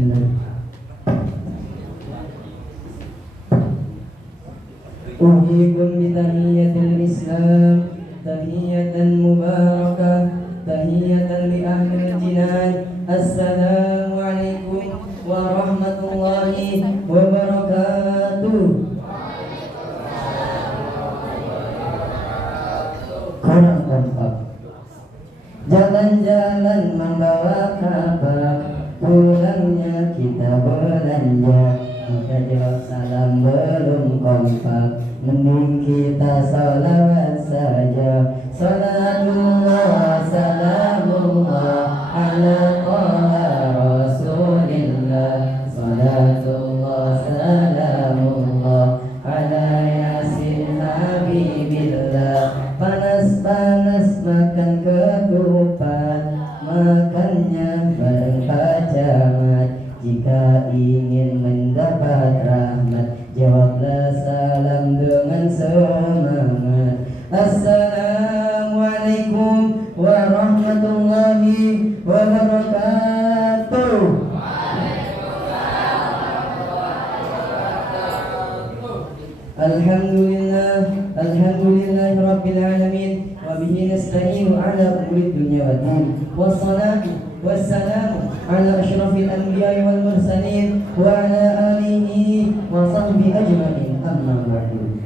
Bismillah. Uhyikum bitahiyatil Islam, tahiyatan mubarakah, tahiyatan li ahlil jinan. Assalamualaikum warahmatullahi wabarakatuh. Kurang kompak. Jalan-jalan membawa kabar, pulangnya kita belanja. Maka jawab salam belum kompak, mending kita salawat saja. Salatullah salamullah ala taha rasulillah. Salatullah salamullah ala yasin habibillah. Panas-panas makan ketupat, makannya bareng pacamat. Jika ingin mendapat rahmat, jawablah salam dengan semangat. Assalamualaikum warahmatullahi wabarakatuh. Alhamdulillah rabbil alamin, wa bihi nasta'inu ala umuri dunya waddin. Wassalatu wassalamu ala asyrafil anbiya'i wal mursalin wa ala alihi wa sahbihi ajma'in. Amma ba'du.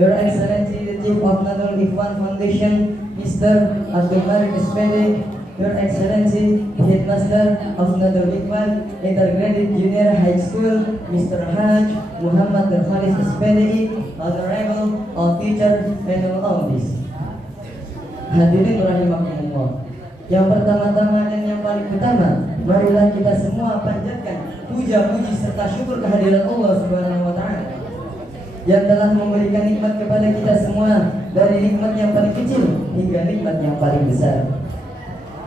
Your Excellency the Chief of Nadul Ikhwan Foundation, Mr. Abdul Malik SPD, Your Excellency Headmaster of Nadul Ikhwan Intergraded Junior High School, Mr. Haj Muhammad Khalis SPD, Honorable all teachers and all this. Hadirin rahimakumullah. Yang pertama-tama dan yang paling utama, marilah kita semua panjatkan puja-puji serta syukur kehadiran Allah Subhanahu wa taala yang telah memberikan nikmat kepada kita semua, dari nikmat yang paling kecil hingga nikmat yang paling besar.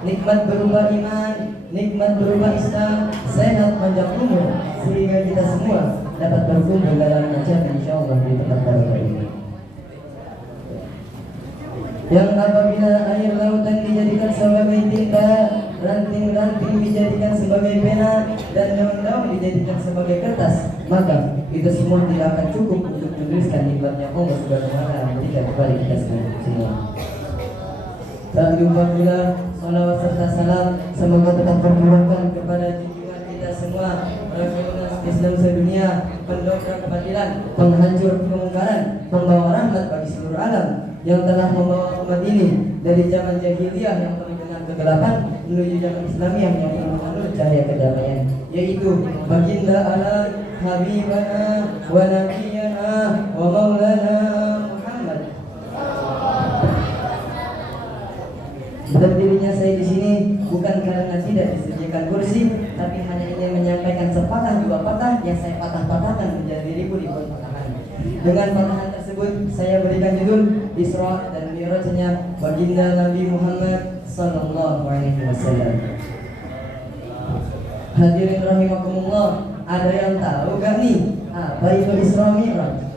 Nikmat berupa iman, nikmat berupa Islam, sehat panjang umur, sehingga kita semua dapat berkumpul dalam acara insyaallah di tempat barokah ini. Yang apabila air lautan dijadikan sebagai tinta, ranting-ranting dijadikan sebagai pena, dan daun-daun dijadikan sebagai kertas, maka itu semua tidak akan cukup untuk menuliskan nikmatnya Allah Subhanahu wa taala memberikan kepada kita semua. Tak lupa pula salawat serta salam semoga tetap tercurahkan kepada junjungan kita semua, Rasulullah Islam sedunia, pendobrak kebatilan, penghancur kemungkaran, pembawa rahmat bagi seluruh alam, yang telah membawa umat ini dari zaman jahiliyah yang penuh dengan kegelapan menuju zaman Islamiyah yang penuh dengan cahaya kedamaian, yaitu baginda ala habibana wa nabiyana wa maulana Muhammad. Berdirinya saya di sini bukan karena tidak disediakan kursi, tapi hanya ingin menyampaikan sepatah dua patah yang saya patah-patahkan menjadi ribu-ribu patahan. Dengan patahan tersebut saya berikan judul Isra dan Mi'rajnya baginda Nabi Muhammad sallallahu alaihi wasallam. Hadirin rahimakumullah, ada yang tahu gak nih apa itu Isra Mi'raj?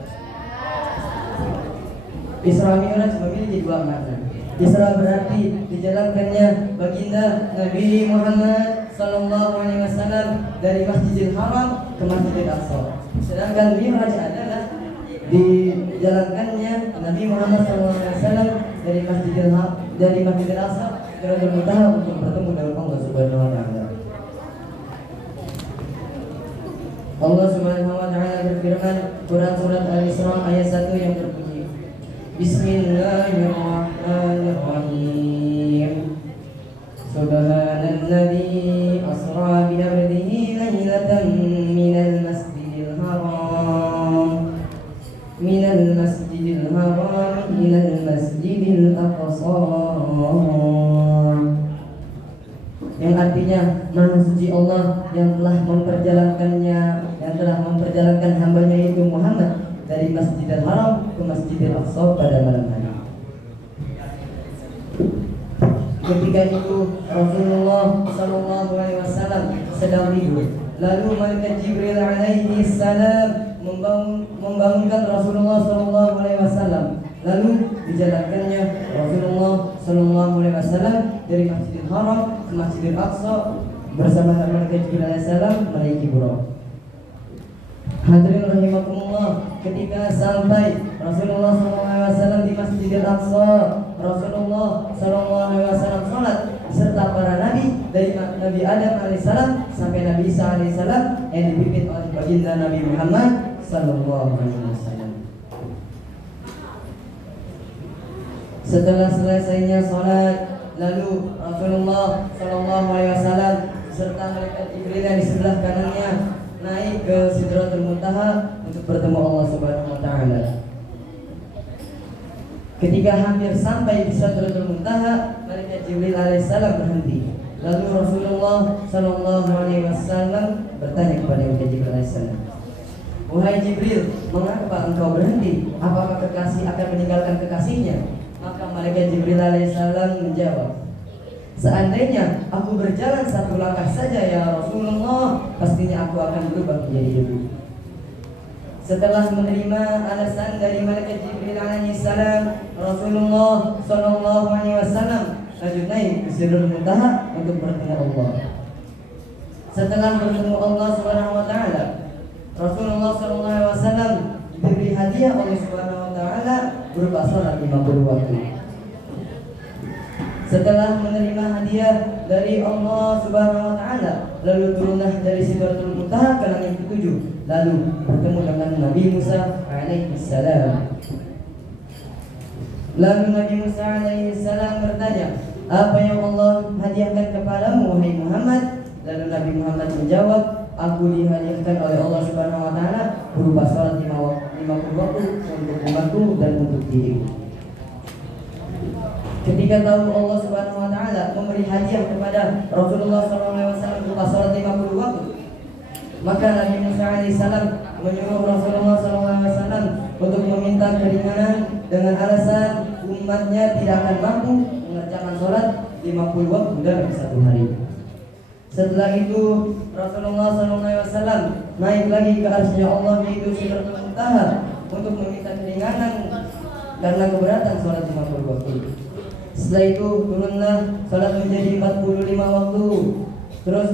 Isra Mi'raj memiliki dua makna. Isra berarti dijalankannya baginda Nabi Muhammad sallallahu alaihi wasallam dari Masjidil Haram ke Masjidil Aqsa. Sedangkan Mi'raj adalah dijalankannya Nabi Muhammad SAW dari Masjidil Aqsa ke Rasul Muntaha untuk bertemu dengan Allah Subhanahu wa taala. Allah Subhanahu wa taala berfirman, Quran surat Al-Isra ayat 1 yang berbunyi, Bismillahirrahmanirrahim. Subhanalladzi asra bi 'abdihi lailatan minal masjidil haram ilal masjidil aqsa, yang artinya Maha Suci Allah yang telah memperjalankan hambanya itu Muhammad dari Masjidil Haram ke Masjidil Aqsa pada malam hari. Ketika itu Rasulullah sallallahu alaihi wasallam sedang tidur. Lalu malaikat Jibril alaihi salam membangunkan Rasulullah sallallahu alaihi wasallam. Lalu dijalankannya Rasulullah sallallahu alaihi wasallam dari Masjidil Haram ke Masjidil Aqsa bersama malaikat Jibril alaihissalam menaiki buraq. Hadirin rahimakumullah, ketika sampai Rasulullah SAW di Masjidil Aqsa, Rasulullah SAW sholat serta para nabi dari Nabi Adam alaihissalam sampai Nabi Isa alaihissalam yang dipimpin oleh baginda Nabi Muhammad sallallahu alaihi wasallam. Setelah selesainya sholat, lalu Rasulullah sallallahu alaihi wasallam serta malaikat Jibril yang di sebelah kanannya naik ke Sidratul Muntaha untuk bertemu Allah Subhanahu wa taala. Ketika hampir sampai di Sidratul Muntaha, malaikat Jibril alaihissalam berhenti. Lalu Rasulullah sallallahu alaihi wasallam bertanya kepada malaikat Jibril alaihissalam, "Wahai Jibril, mengapa engkau berhenti? Apakah kekasih akan meninggalkan kekasihnya?" Maka malaikat Jibril alaihissalam menjawab, "Seandainya aku berjalan satu langkah saja ya Rasulullah, pastinya aku akan berubah menjadi debu." Setelah menerima alasan dari malaikat Jibril alaihissalam, Rasulullah sallallahu alaihi wasallam lanjut naik ke Sidratul Muntaha untuk bertemu Allah. Setelah bertemu Allah Subhanahu wa taala, Rasulullah sallallahu alaihi wasallam diberi hadiah oleh Subhanahu wa taala berupa salat 50 waktu. Setelah menerima hadiah dari Allah Subhanahu wa taala, lalu turunlah dari Sidratul Muntaha ke langit ketujuh, lalu bertemu dengan Nabi Musa alaihi salam. Lalu Nabi Musa alaihi salam bertanya, "Apa yang Allah hadiahkan kepadamu wahai Muhammad?" Lalu Nabi Muhammad menjawab, "Aku dihadiahkan oleh Allah Subhanahu wa taala berupa salat 50 waktu untuk umatku dan untuk diriku." Ketika tahu Allah Subhanahu wa taala memberi hadiah kepada Rasulullah SAW berupa salat 50 waktu, maka Nabi Musa alaihissalam menyuruh Rasulullah SAW untuk meminta keringanan dengan alasan umatnya tidak akan mampu mengerjakan salat 50 waktu dalam satu hari. Setelah itu Rasulullah SAW naik lagi ke arsy Allah yaitu Sidratul Muntaha untuk meminta keringanan karena keberatan salat 50 waktu. Setelah itu turunlah salat menjadi 45 waktu. Terus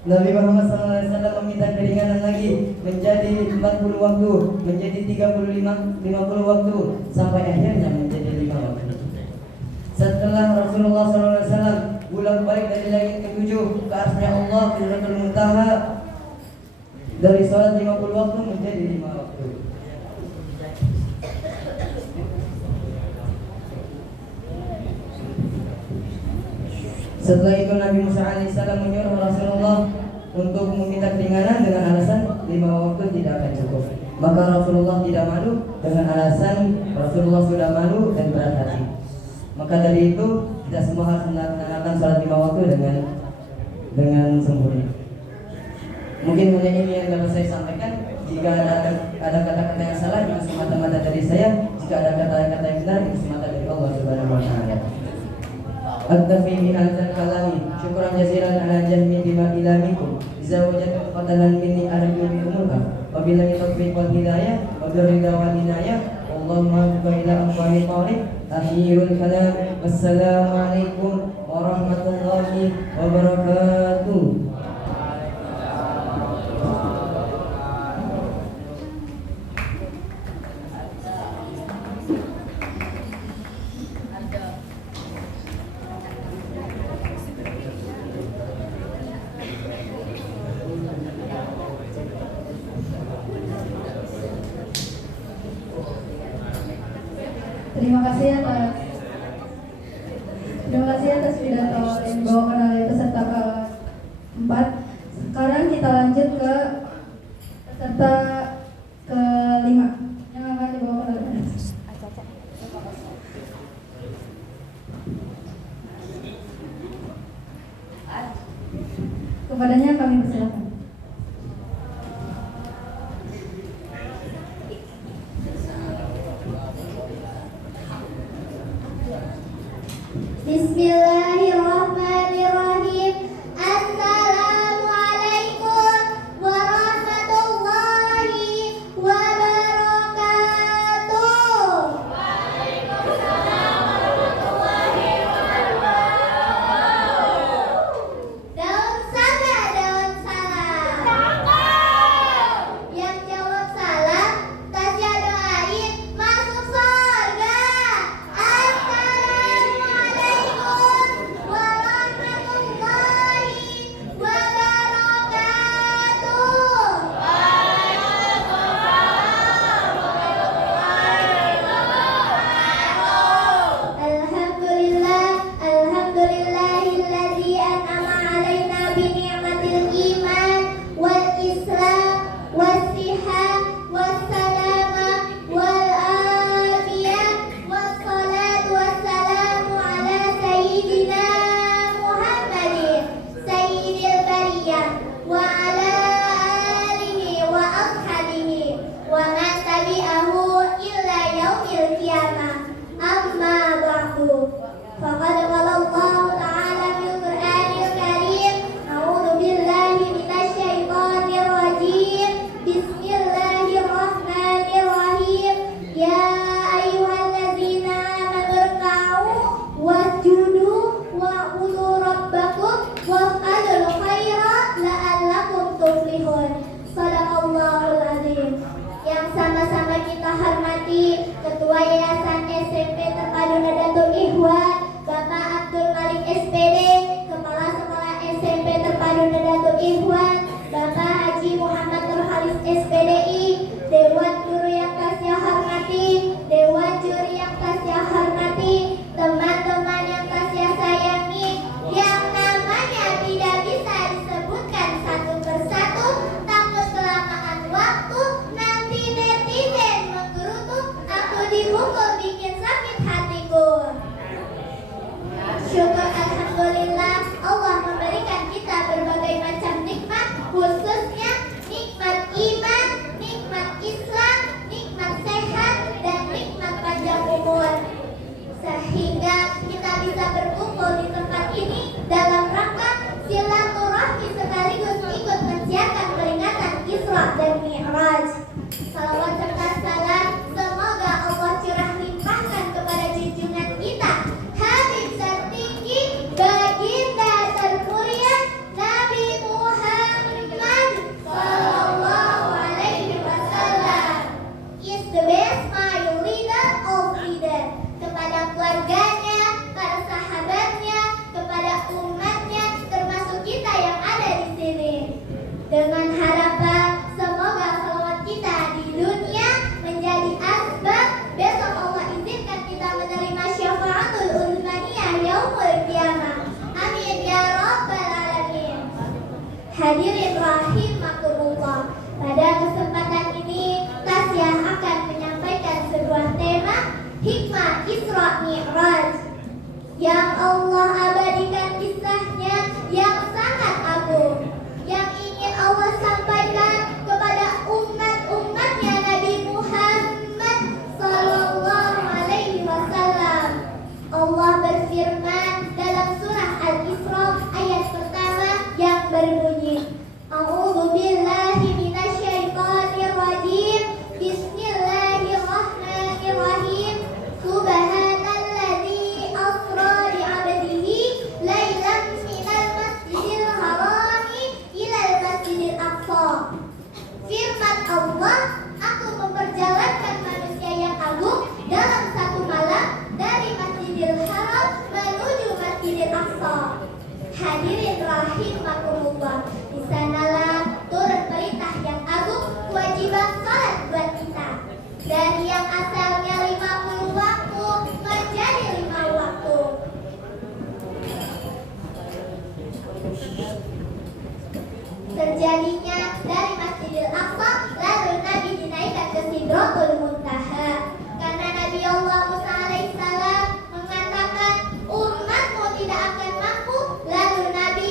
Nabi Muhammad SAW meminta keringanan lagi menjadi 40 waktu, menjadi 50 waktu, sampai akhirnya menjadi 5 waktu. Setelah Rasulullah SAW pulang balik dari langit ketujuh ke arsy Allah ke Sidratul Muntaha, dari salat 50 waktu menjadi 5 waktu. Setelah itu Nabi Musa alaihissalam menyuruh Rasulullah untuk meminta keringanan dengan alasan 5 waktu tidak akan cukup. Maka Rasulullah tidak malu dengan alasan Rasulullah sudah malu dan berat hati. Maka dari itu kita semua harus melaksanakan salat 5 waktu dengan sempurna. Mungkin hanya ini yang dapat saya sampaikan. Jika ada kata-kata yang salah itu semata-mata dari saya. Jika ada kata-kata yang benar itu semata dari Allah Subhanahu wa taala. Aktafi bi hadzal kalami syukran jazilan ala jahmi bima ilamikum idza wajadtum qatalan minni arju bikumullah wa billahi taufiq wal hidayah wa birida wal inayah Allahumma ila aqwali qawli akhirul kalam. Wassalamu alaikum warahmatullahi wabarakatuh. Terima kasih atas pidato yang dibawakan oleh peserta ke-4. Sekarang kita lanjut ke peserta ke-5 yang akan dibawakan oleh kepadanya kami persilakan. Bismillahirrahmanirrahim. Assalamualaikum warahmatullahi wabarakatuh. Waalaikumsalam warahmatullahi wabarakatuh. Hadirin rahimakumullah, pada kesempatan ini Tasya akan menyampaikan sebuah tema hikmah Isra Mi'raj yang Allah abadikan kisahnya yang sangat agung, yang ingin Allah sampaikan kepada umat-umatnya Nabi Muhammad Sallallahu Alaihi Wasallam. Allah berfirman dalam surah Al-Isra ayat pertama yang berbunyi, A'udzu billahi minasyaitonir rajim. Bismillahirrahmanirrahim. Subhanalladzi asra bi 'abdihi lailan minal masjidil harami ilal masjidil aqsa. Firman Allah, aku memperjalankan manusia yang agung dalam satu malam dari Masjidil Haram menuju Masjidil Aqsa. Hadirin rahimakumullah, di sanalah turun perintah yang agung, kewajiban salat buat kita. Dari yang asalnya 50 waktu menjadi 5 waktu. Terjadinya dari Masjidil Aqsa, lalu Nabi dinaikkan ke Sidratul Muntaha. Karena Nabi Allah Musa alaihissalam mengatakan umatmu tidak akan mampu, lalu Nabi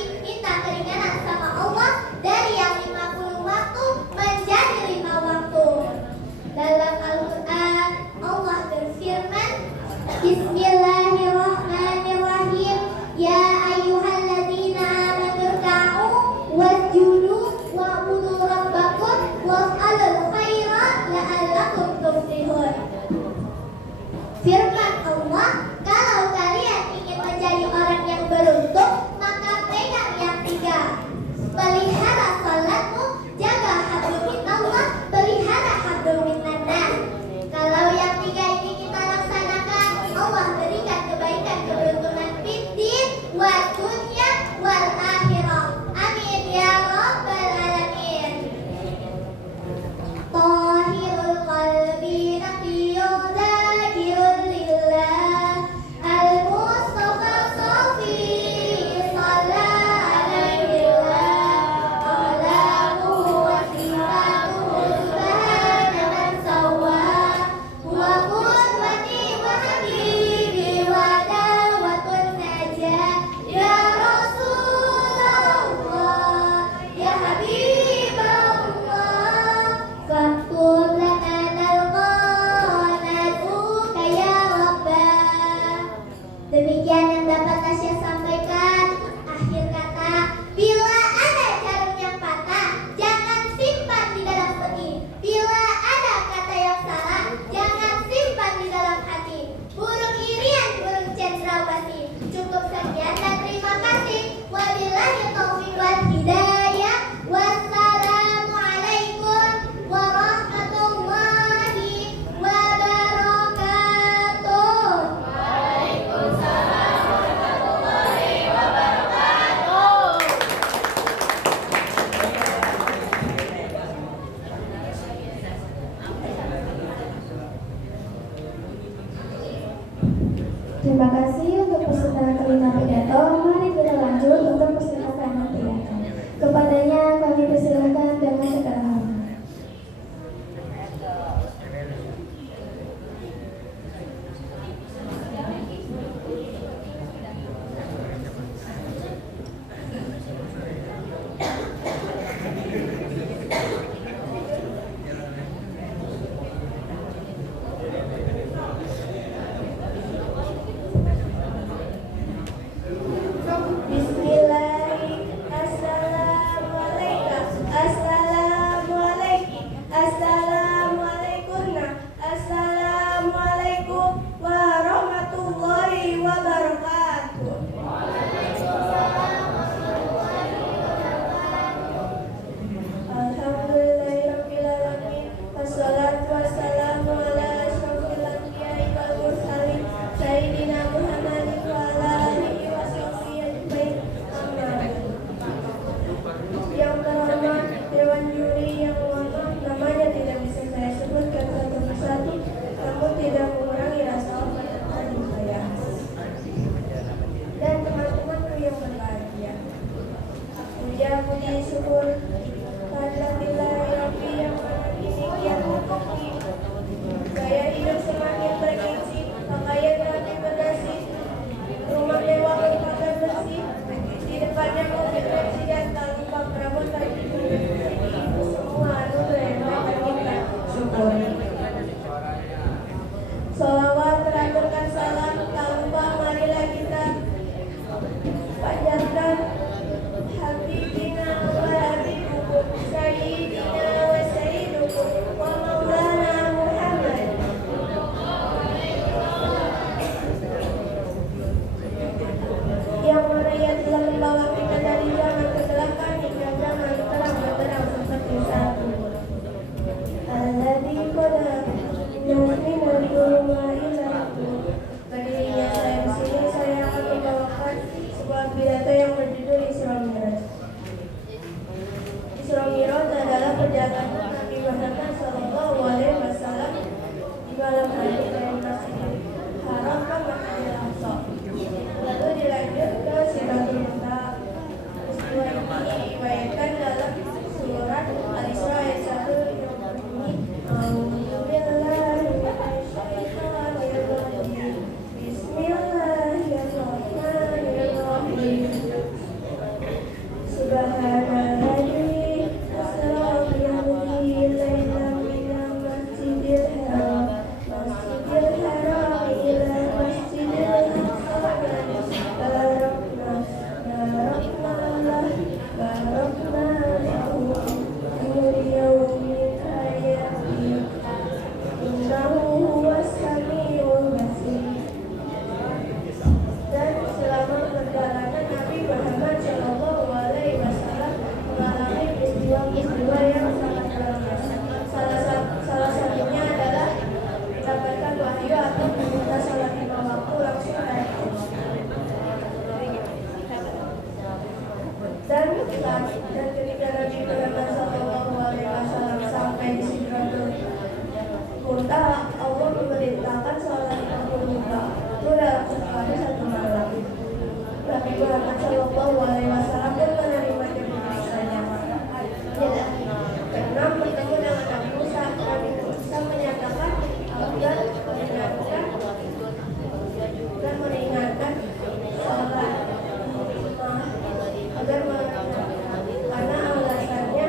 puji syukur alhamdulillah Rabbi yang mana kini kian mencukupi. Gaya hidup semakin bergengsi, pakaian rapi berdasi, rumah mewah berpakaian bersih, di depannya mobil Mercy dan tak lupa perabotan itu semua anugerah yang mereka kita syukuri. Salawat teraturkan salam, tak lupa marilah kita panjatkan Habibina wa habibukum Sayyidina wa sayyidukum wa maulana Muhammad. Yang mana ia telah membawa kita dari zaman kegelapan hingga zaman terang benderang seperti saat ini. Alladzi qala berdirinya saya di sini, saya akan membawakan sebuah pidato yang berjudul Isra Mi'raj. Isra Mi'raj adalah perjalanan Nabi Muhammad SAW di malam hari dari Masjidil Haram ke Masjidil Aqsa. Lalu dilanjut ke Sidratul Muntaha. Peristiwa ini diriwayatkan dalam surat Al-Isra ayat 1 yang berbunyi dan selama perjalanan Nabi Muhammad SAW mengalami peristiwa-peristiwa yang sangat luar biasa. Salah satunya adalah mendapatkan wahyu atau perintah salat 5 waktu langsung dari Allah. Dan ketika Nabi Muhammad SAW sampai di Sidratul Muntaha, Allah memerintahkan salat 50 waktu dalam sekali satu malam. Nabi Muhammad SAW pun menerima jaminan. Keenam, bertemu dengan Nabi Musa. Nabi Musa menyatakan dan mengingatkan salat karena alasannya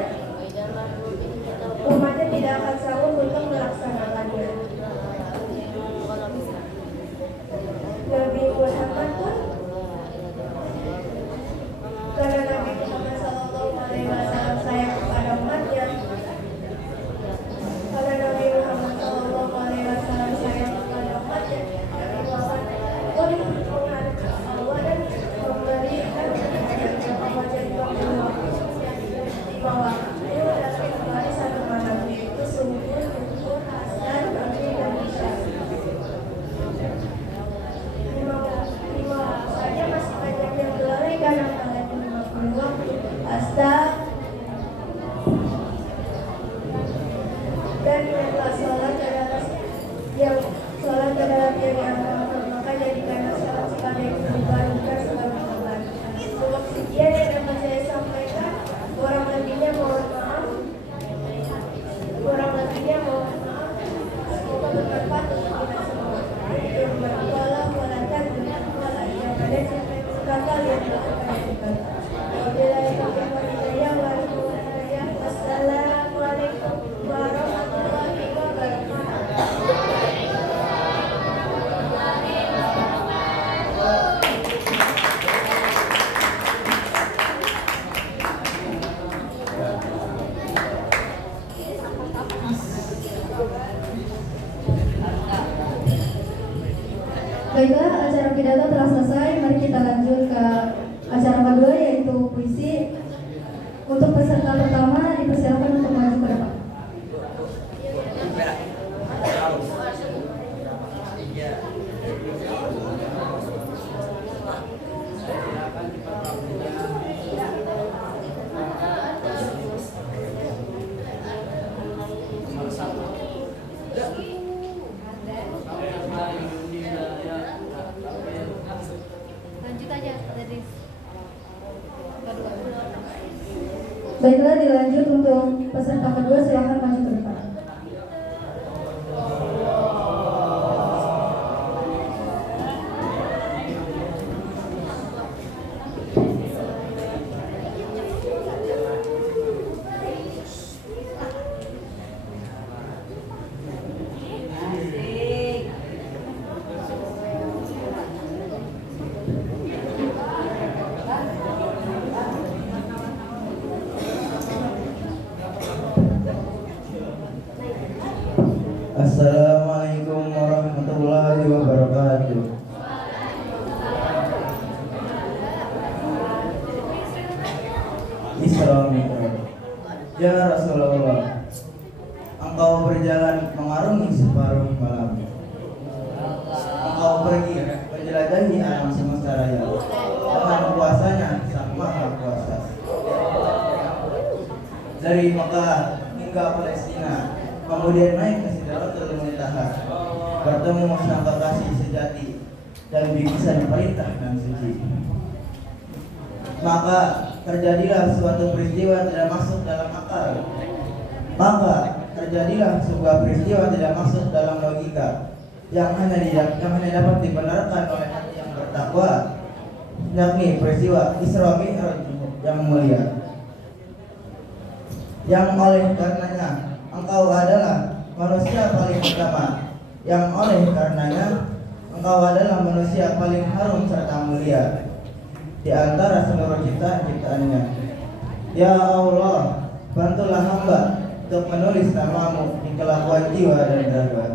umatnya tidak akan sanggup untuk melaksanakannya. Nabi Muhammad pun karena Nabi Muhammad SAW sayang kepada umatnya, karena Nabi Muhammad SAW sayang kepada umatnya, Nabi Muhammad pun mengharapkan Allah dan memberikan umatnya 20 waktu di bawah itu dalam kembali satu malam, yaitu subuh, zuhur, asar, maghrib dan isya. 5 waktu saja masih banyak yang dilalaikan, apalagi 50 waktu. Asar dan sholat adalah yang diamalkan, maka jadikanlah sholat sebagai kehidupan bukan sebagai beban. Cukup sekian yang dapat saya sampaikan. Kurang lebihnya mohon maaf. Semoga bermanfaat untuk kita semua. Wassalamualaikum warahmatullahi wabarakatuh. Baiklah, acara pidato telah selesai. Mari kita lanjut ke acara Baiklah, dilanjut untuk peserta kedua, silakan maju ke depan. Assalamualaikum warahmatullahi wabarakatuh. Isra Mi'raj. Ya Rasulullah, engkau berjalan mengarungi separuh malam. Engkau pergi menjelajahi alam semesta raya dengan kuasanya Sang Maha Kuasa. Dari Mekah hingga Palestina, kemudian naik ke Sidratul Muntaha, bertemu sang kekasih sejati dan bingkisan perintah dan suci. Maka terjadilah suatu peristiwa tidak masuk dalam akal. Maka terjadilah sebuah peristiwa tidak masuk dalam logika yang hanya dapat dibenarkan oleh hati yang bertakwa, yakni peristiwa Isra Mi'raj yang mulia, yang oleh karenanya engkau adalah manusia paling utama, yang oleh karenanya engkau adalah manusia paling harum serta mulia di antara seluruh ciptaan-ciptaannya. Ya Allah, bantulah hamba untuk menulis namamu di kelakuan jiwa dan raga.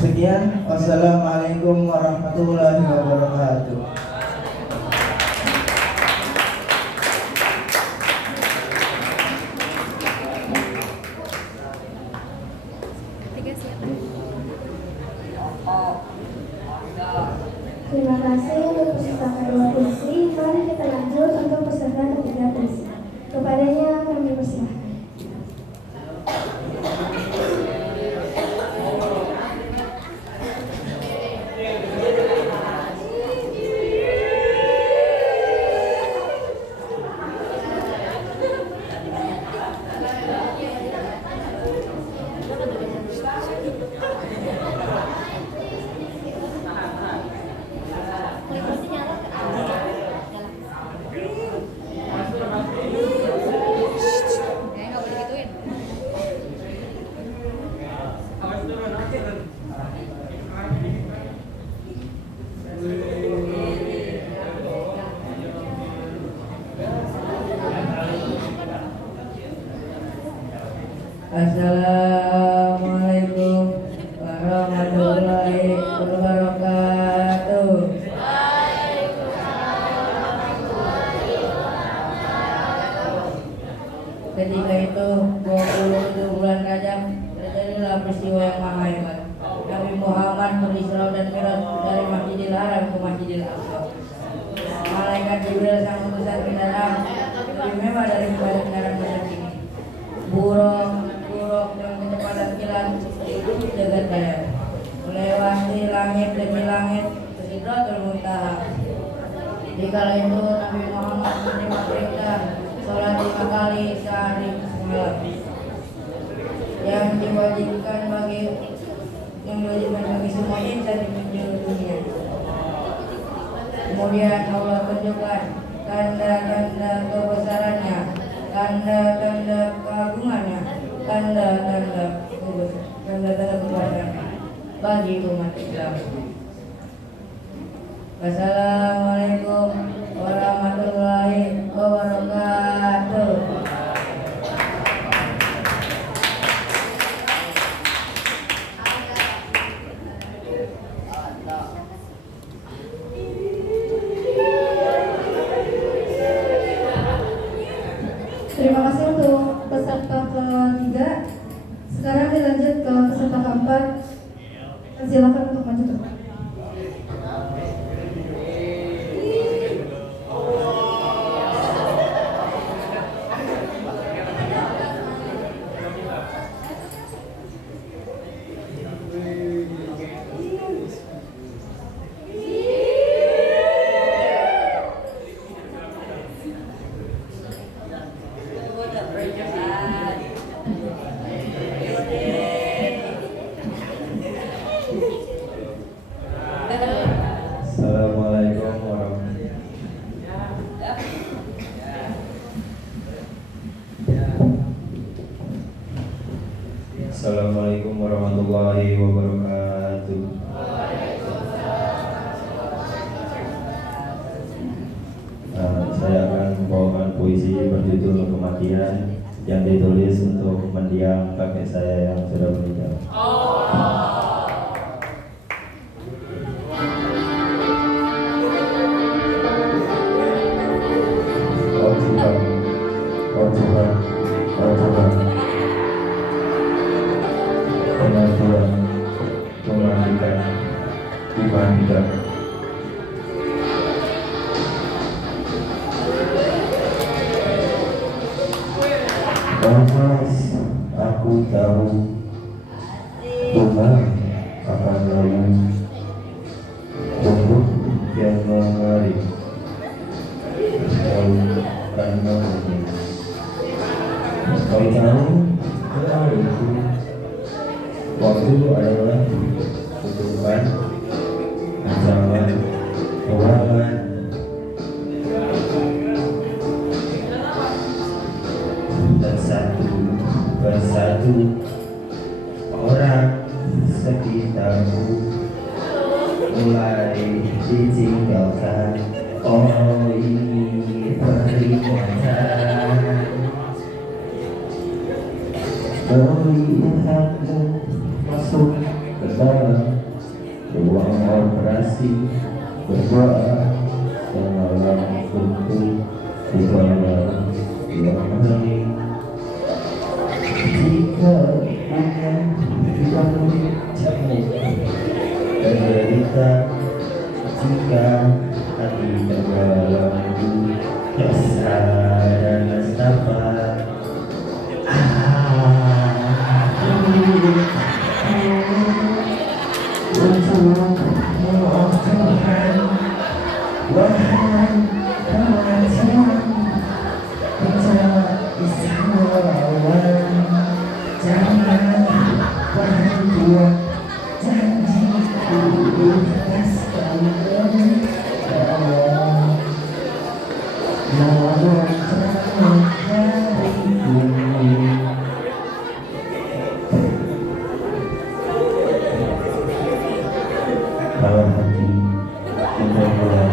Sekian, wassalamualaikum warahmatullahi wabarakatuh. Terima kasih untuk peserta kedua puisi. Mari kita lanjut untuk peserta ketiga puisi. Kepadanya kami persilahkan. Assalamualaikum warahmatullahi wabarakatuh. Ketika itu 27 bulan Rajab terjadilah peristiwa yang maha hebat. Nabi Muhammad berisra dan mi'raj dari Masjidil Haram ke Masjidil Aqsa. Malaikat Jibril sang utusan kendaraan lebih mewah dari kendaraan besar ini. Burung dengan kecepatan kilat jagat raya melewati langit demi langit ke Sidratul Muntaha. Di kala itu Nabi Muhammad menerima perintah sholat 5 kali sehari semalam yang diwajibkan bagi semua insan di penjuru dunia. Kemudian Allah tunjukkan tanda-tanda kebesarannya, tanda-tanda keagungannya, tanda-tanda kekuasaannya bagi umat Islam. Wassalamualaikum warahmatullahi wabarakatuh. Terima kasih untuk peserta ketiga. Sekarang dilanjut ke peserta keempat. Silakan untuk maju ke depan. berjudul Kematian yang ditulis untuk mendiang kakek saya yang sudah meninggal. Oh Tuhan, oh Tuhan, oh Tuhan, kematian, kematian, kematian. Nafas, aku tahu Tuhan akan lalu untuk yang mengari kau karena ini kau tahu itu waktu adalah kutukan ancaman keuangan dan satu persatu orang sekitarmu mulai ditinggalkan. Oh ini peringatan, melihatmu masuk ke dalam ruang operasi, berdoa semalam untuk di dalam ruang hening. Jika punya vitamin jamu dan derita, jika hati terbelenggu rasa dan nestapa, untuk memaafkan wahai kematian, percaya istana lawan. Jangan perbuat janji ikhlaskan Allah. Namun jangan hariku kalau hati memperluan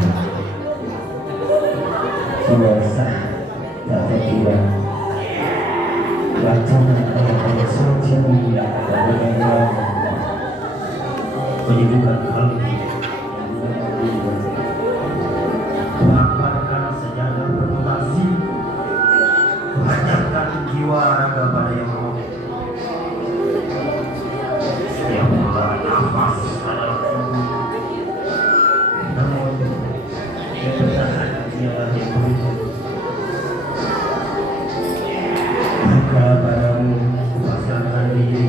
suasa tak terkira wacana orang saja bagaimana menyebutkan hal mengaparkan sejajar bermutasi, mengajarkan jiwa raga pada yang roh. Setiap bulan nafas adalah tubuh, namun yang bertahan ialah yang beruntung. Maka padamu pasrahkan diri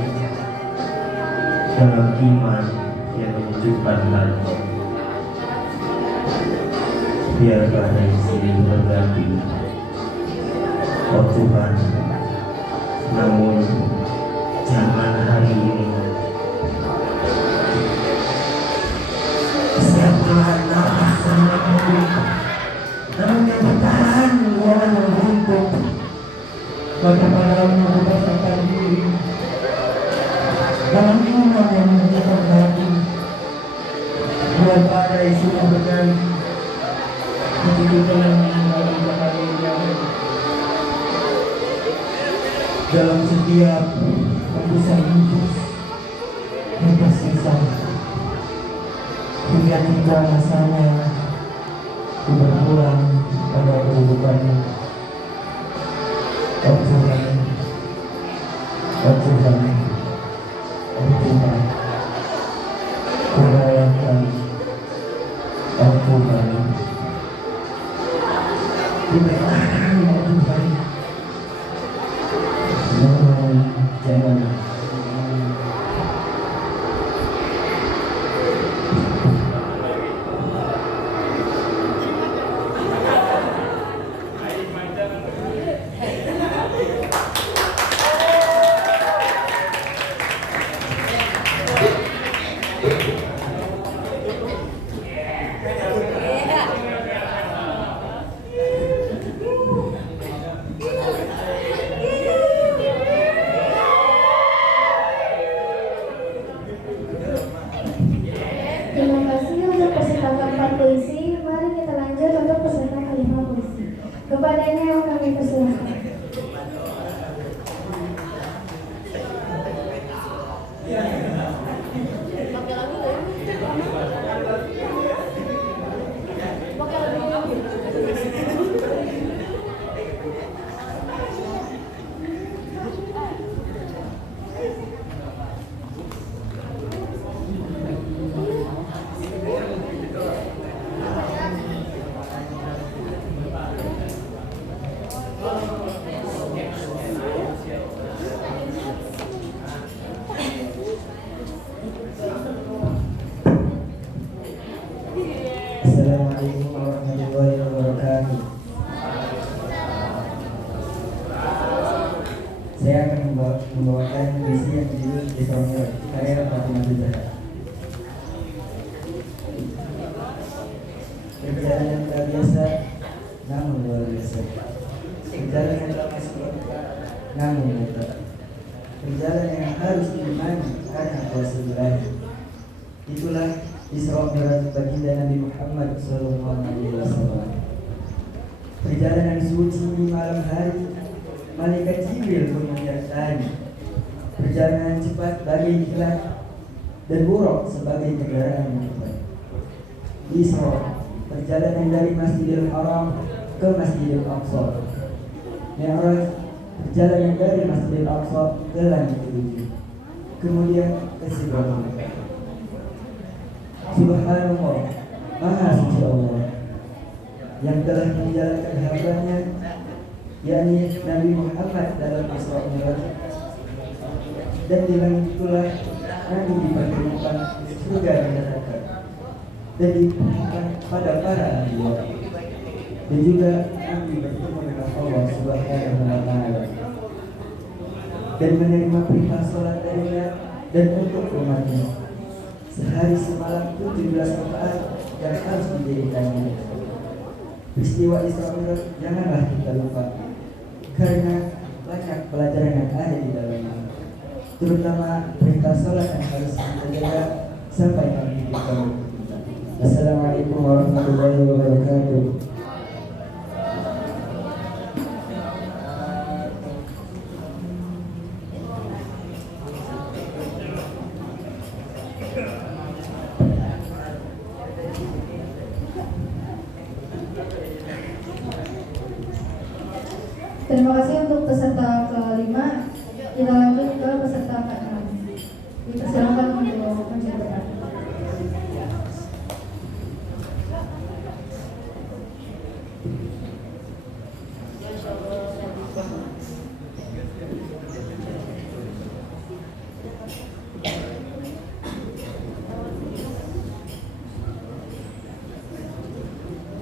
dalam iman yang menyejukkan hati. Biar pada sini berganti, oh Tuhan, namun jangan hari ini. Setelah nafas sangat mudah, namun yang bertahan ialah yang beruntung. Bagaimana mempersiapkan diri dalam iman yang menyejukkan hati. Biar pada sudah berganti, begitu dalam meninggalkan hari yang dalam setiap hembusan hidup yang tersisa, hingga tiba masanya ku berpulang pada kehidupanmu. Oh Tuhan, oh Tuhan, oh Tuhan, kurniakan, oh Tuhan, diberkati oh Tuhan, jangan. Kepadanya kami persilahkan. Assalamualaikum warahmatullahi wabarakatuh. Saya akan membawakan puisi yang judul Isra Mi'raj karya Fatimah Zahra. Perjalanan tak biasa, namun luar biasa. Perjalanan tak masuk namun nyata. Perjalanan yang harus diimani karena kuasa Ilahi. Itulah Isra Mi'raj baginda Nabi Muhammad SAW. Perjalanan suci di malam hari, malaikat Jibril pun menyertai. Perjalanan cepat bagi kilat dan buruk sebagai kendaraan yang cepat. Isra, perjalanan dari Masjidil Haram ke Masjidil Aqsa. Mi'raj, perjalanan dari Masjidil Aqsa ke langit ketujuh, kemudian ke Sidratul Muntaha. Subhanallah, Maha Suci Allah yang telah menjalankan hambanya, yakni Nabi Muhammad dalam Isra Mi'raj. Dan di langit itulah Nabi dipertemukan surga dan neraka, dan dipertemukan pada para nabi, dan juga Nabi bertemu dengan Allah Subhanahu wa Ta'ala dan menerima perintah sholat darinya dan untuk umatnya. Sehari semalam 17 rakaat yang harus didirikannya. Peristiwa Isra Mi'raj janganlah kita lupa, karena banyak pelajaran yang ada di dalamnya, terutama perintah sholat yang harus kita jaga sampai kami kita. Assalamualaikum warahmatullahi wabarakatuh. Terima kasih untuk peserta kelima. Kita lanjut ke peserta keenam. Dipersilakan untuk menceritakan.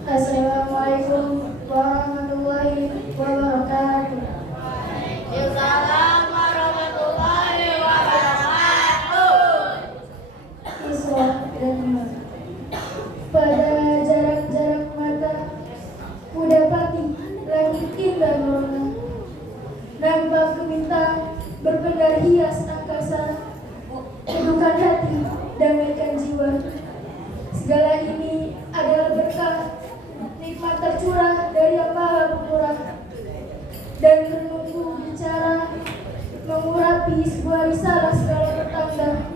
Assalamualaikum warahmatullahi wabarakatuh. Waalaikumsalam warahmatullahi wabarakatuh. Isra dan Mi'raj. Pada jarak-jarak mata, ku dapati langit indah merona. Nampak bintang berpendar hias angkasa. Teduhkan hati, damaikan jiwa. Segala ini adalah berkah, nikmat tercurah dari Yang Maha Pemurah. Dan renungku bicara mengurapi sebuah risalah segala pertanda.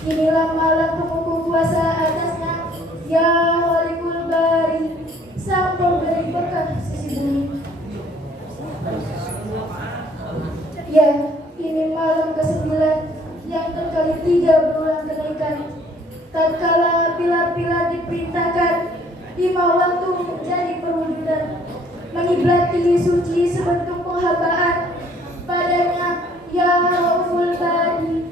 Inilah malam pengukuh kuasa atasnya, ya Walikul Bari, sang pemberi berkah sisi bumi. Ya, ini malam ke-9 yang terkali 3 berulang kenaikan. Tatkala pilar-pilar diperintahkan 5 waktu menjadi perwujudan, mengiblati suci sebentuk penghambaan padanya, ya Rauful Badi,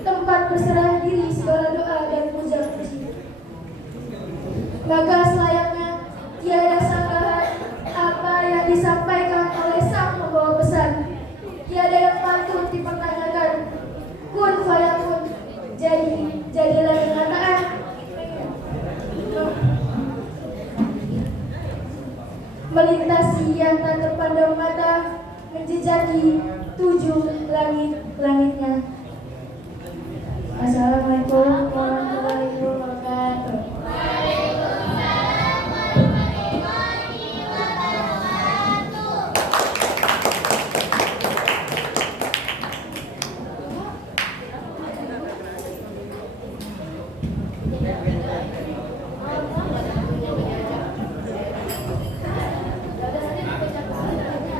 tempat berserah diri segala doa dan puja-puji. Maka selayaknya tiada sanggahan apa yang disampaikan oleh sang pembawa pesan. Tiada yang patut dipertanyakan. Kun fayakun, jadilah kenyataan. Melintasi yang tak terpandang mata, menjejaki 7 langit-langitnya. Assalamualaikum warahmatullahi wabarakatuh. Waalaikumsalam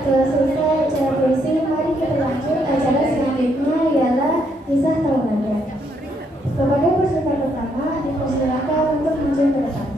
Setelah selesai acara puisi, mari kita lanjut acara selanjutnya ialah kisah tauladan. Kepada peserta pertama dipersilakan untuk maju ke depan.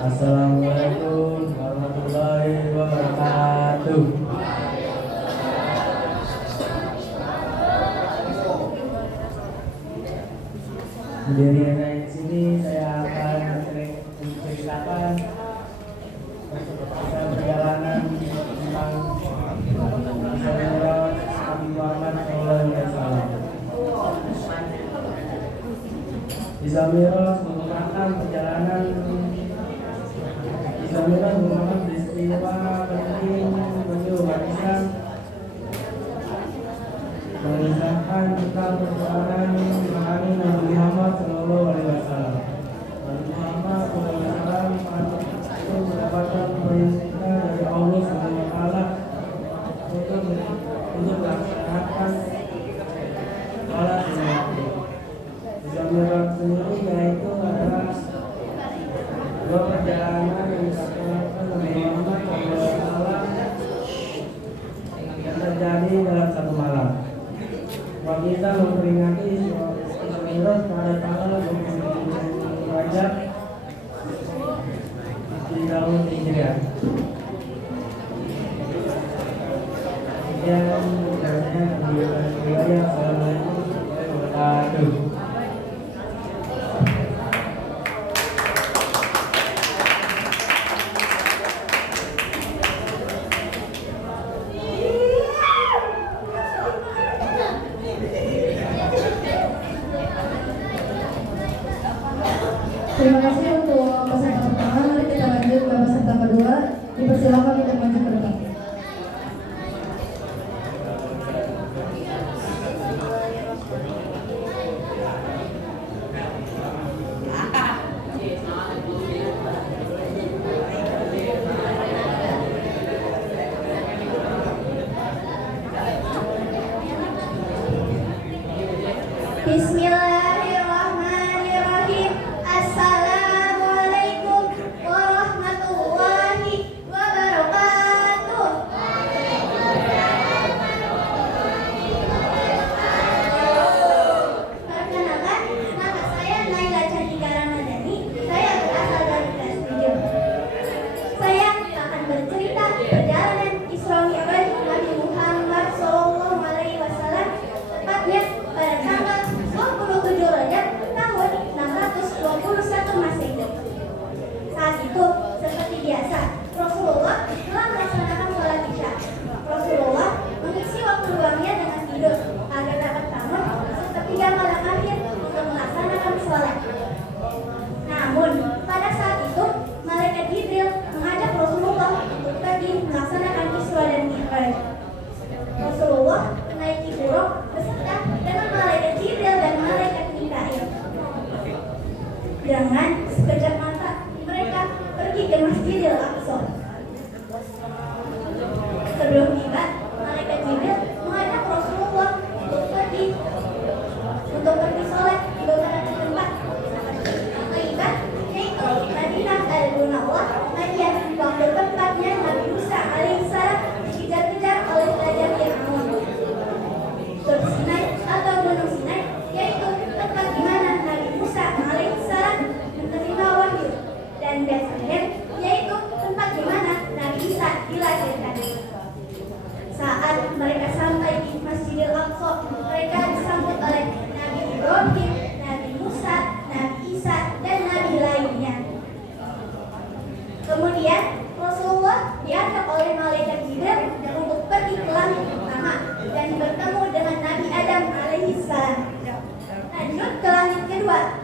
Assalamualaikum warahmatullahi wabarakatuh. Dari di sini saya akan menceritakan perjalanan tentang Isra Nabi Muhammad SAW. Isra Mi'raj merupakan perjalanan Isra Mi'raj merupakan peristiwa penting bagi umat Islam, mengisahkan tentang perjalanan mengenai Nabi Muhammad SAW. Nabi Muhammad SAW itu mendapatkan perintah dari Allah SWT untuk melaksanakan salat lima waktu. Isra Mi'raj sendiri yaitu adalah dua perjalanan yang dilakukan Nabi Muhammad SAW yang terjadi dalam satu malam. Kita memperingati Isra Mi'raj pada tanggal 27 Rajab di tahun Hijriah. Sekian sebenarnya wilayah. Assalamualaikum warahmatullahi wabarakatuh. Terima kasih untuk peserta pertama. Mari kita lanjut ke peserta kedua. Dipersilakan untuk maju ke depan. Bismillahirrahmanirrahim. Assalamualaikum warahmatullahi wabarakatuh. Perkenalkan, nama saya Naila Chandika Ramadhani. Saya berasal dari kelas 7. Saya akan bercerita perjalanan Isra Mi'raj Nabi Muhammad SAW, tepatnya pada tanggal 27 Rajab tahun 621 Masehi. Saat itu, seperti biasa, Rasulullah telah melaksanakan sholat Isya. Rasulullah mengisi waktu luangnya dengan tidur agar dapat bangun sepertiga malam akhir untuk melaksanakan sholat. Namun, pada saat itu, malaikat Jibril mengajak Rasulullah untuk pergi melaksanakan Isra dan Mi'raj. Rasulullah menaiki buruk beserta dengan malaikat Jibril dan malaikat Mikail. Dengan sekejap mata, mereka pergi ke Masjidil Aqsa. Sebelum tiba, malaikat Jibril mengajak Rasulullah untuk pergi sholat di beberapa tempat Taibah, yaitu Madinah Al-Munawwarah, Madian, waktu tempatnya Nabi Musa alaihissalam dikejar-kejar oleh Raja Fir'aun. Tur Sinai atau Gunung Sinai, yaitu tempat di mana Nabi Musa alaihissalam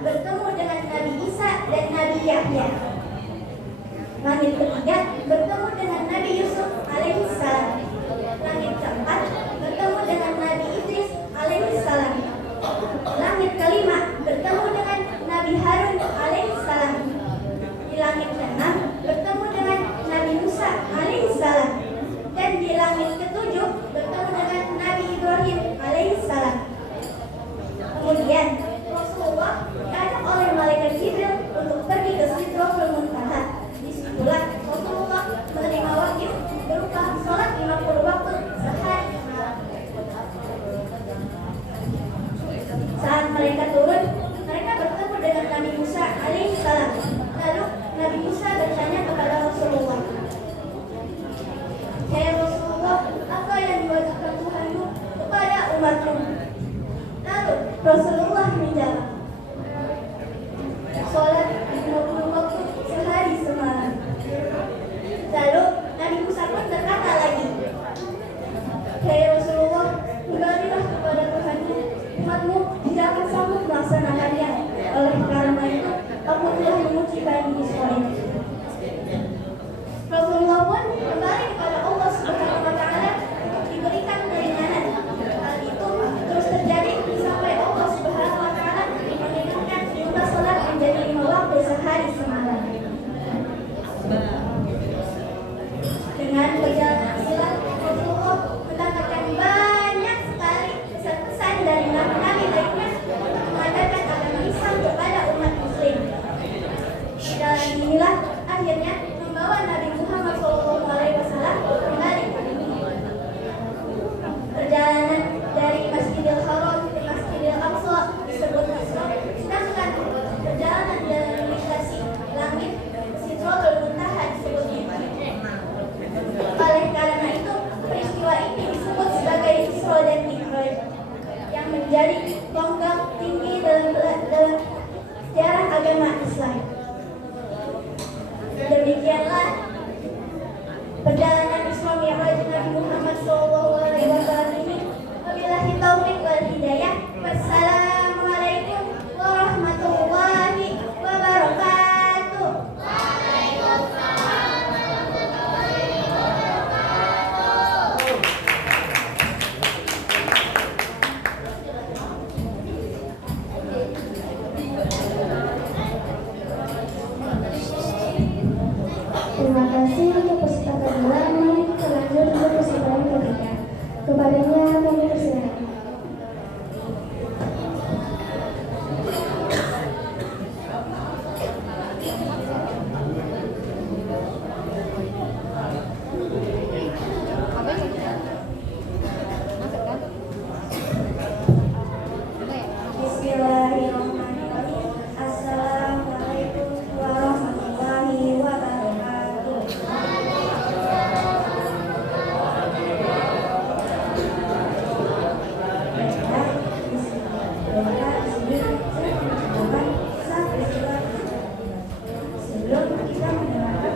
bertemu dengan Nabi Isa dan Nabi Yahya. Langit ketiga bertemu dengan Nabi Yusuf alaihissalam. Langit keempat bertemu dengan Nabi Idris alaihissalam. Langit kelima bertemu dengan Nabi Harun alaihissalam. Di langit keenam bertemu dengan Nabi Musa alaihissalam. Dan di langit ketujuh bertemu dengan Nabi Ibrahim alaihissalam. Kemudian Rasulullah diajak oleh malaikat Jibril untuk pergi ke Sidratul Muntaha. Disitulah Rasulullah menerima wahyu berupa sholat 50 waktu sehari semalam. Saat mereka turun, mereka bertemu dengan Nabi Musa alaihissalam. Lalu Nabi Musa bertanya kepada Rasulullah, "Hai Rasulullah, apa yang diwajibkan Tuhanmu kepada umatmu?" Lalu Rasulullah menjawab, "Sholat 50 waktu sehari semalam." Lalu Nabi Musa pun berkata lagi, "Hai Rasulullah, kembalilah kepada Tuhanmu, umatmu tidak akan sanggup melaksanakannya. Oleh karena itu, aku telah menguji Bani Israil." Rasulullah pun kembali kepada Allah Subhanahu wa Ta'ala untuk diberikan keringanan. Hal itu terus terjadi sampai Allah Subhanahu wa Ta'ala mengingatkan jumlah sholat menjadi 5 waktu sehari semalam. Dengan perjalanan silat, Rasulullah mendapatkan banyak sekali pesan-pesan dari nabi-nabi lainnya untuk mengajarkan agama Islam kepada umat Muslim. Jalan inilah akhirnya membawa Nabi Muhammad SAW kembali ke dunia. Perjalanan dari Masjidil Haram ke Masjidil Aqsa disebut Isra, sedangkan perjalanan dari melintasi langit Sidratul Muntaha disebut Mi'raj. Oleh karena itu, peristiwa ini disebut sebagai Isra dan Mi'raj, yang menjadi tonggak tinggi dalam sejarah agama Islam. Demikianlah perjalanan Isra Mi'raj Nabi Muhammad SAW ini. Wabillahi taufiq wal hidayah. Wassalamualaikum warahmatullahi wabarakatuh. Terima kasih untuk peserta kedua. Mari kita lanjut untuk peserta yang ketiga. Kepadanya kami persilakan. Bismillahirrahmanirrahim. Assalamualaikum warahmatullahi wabarakatuh. Sebelum kita mendengarkan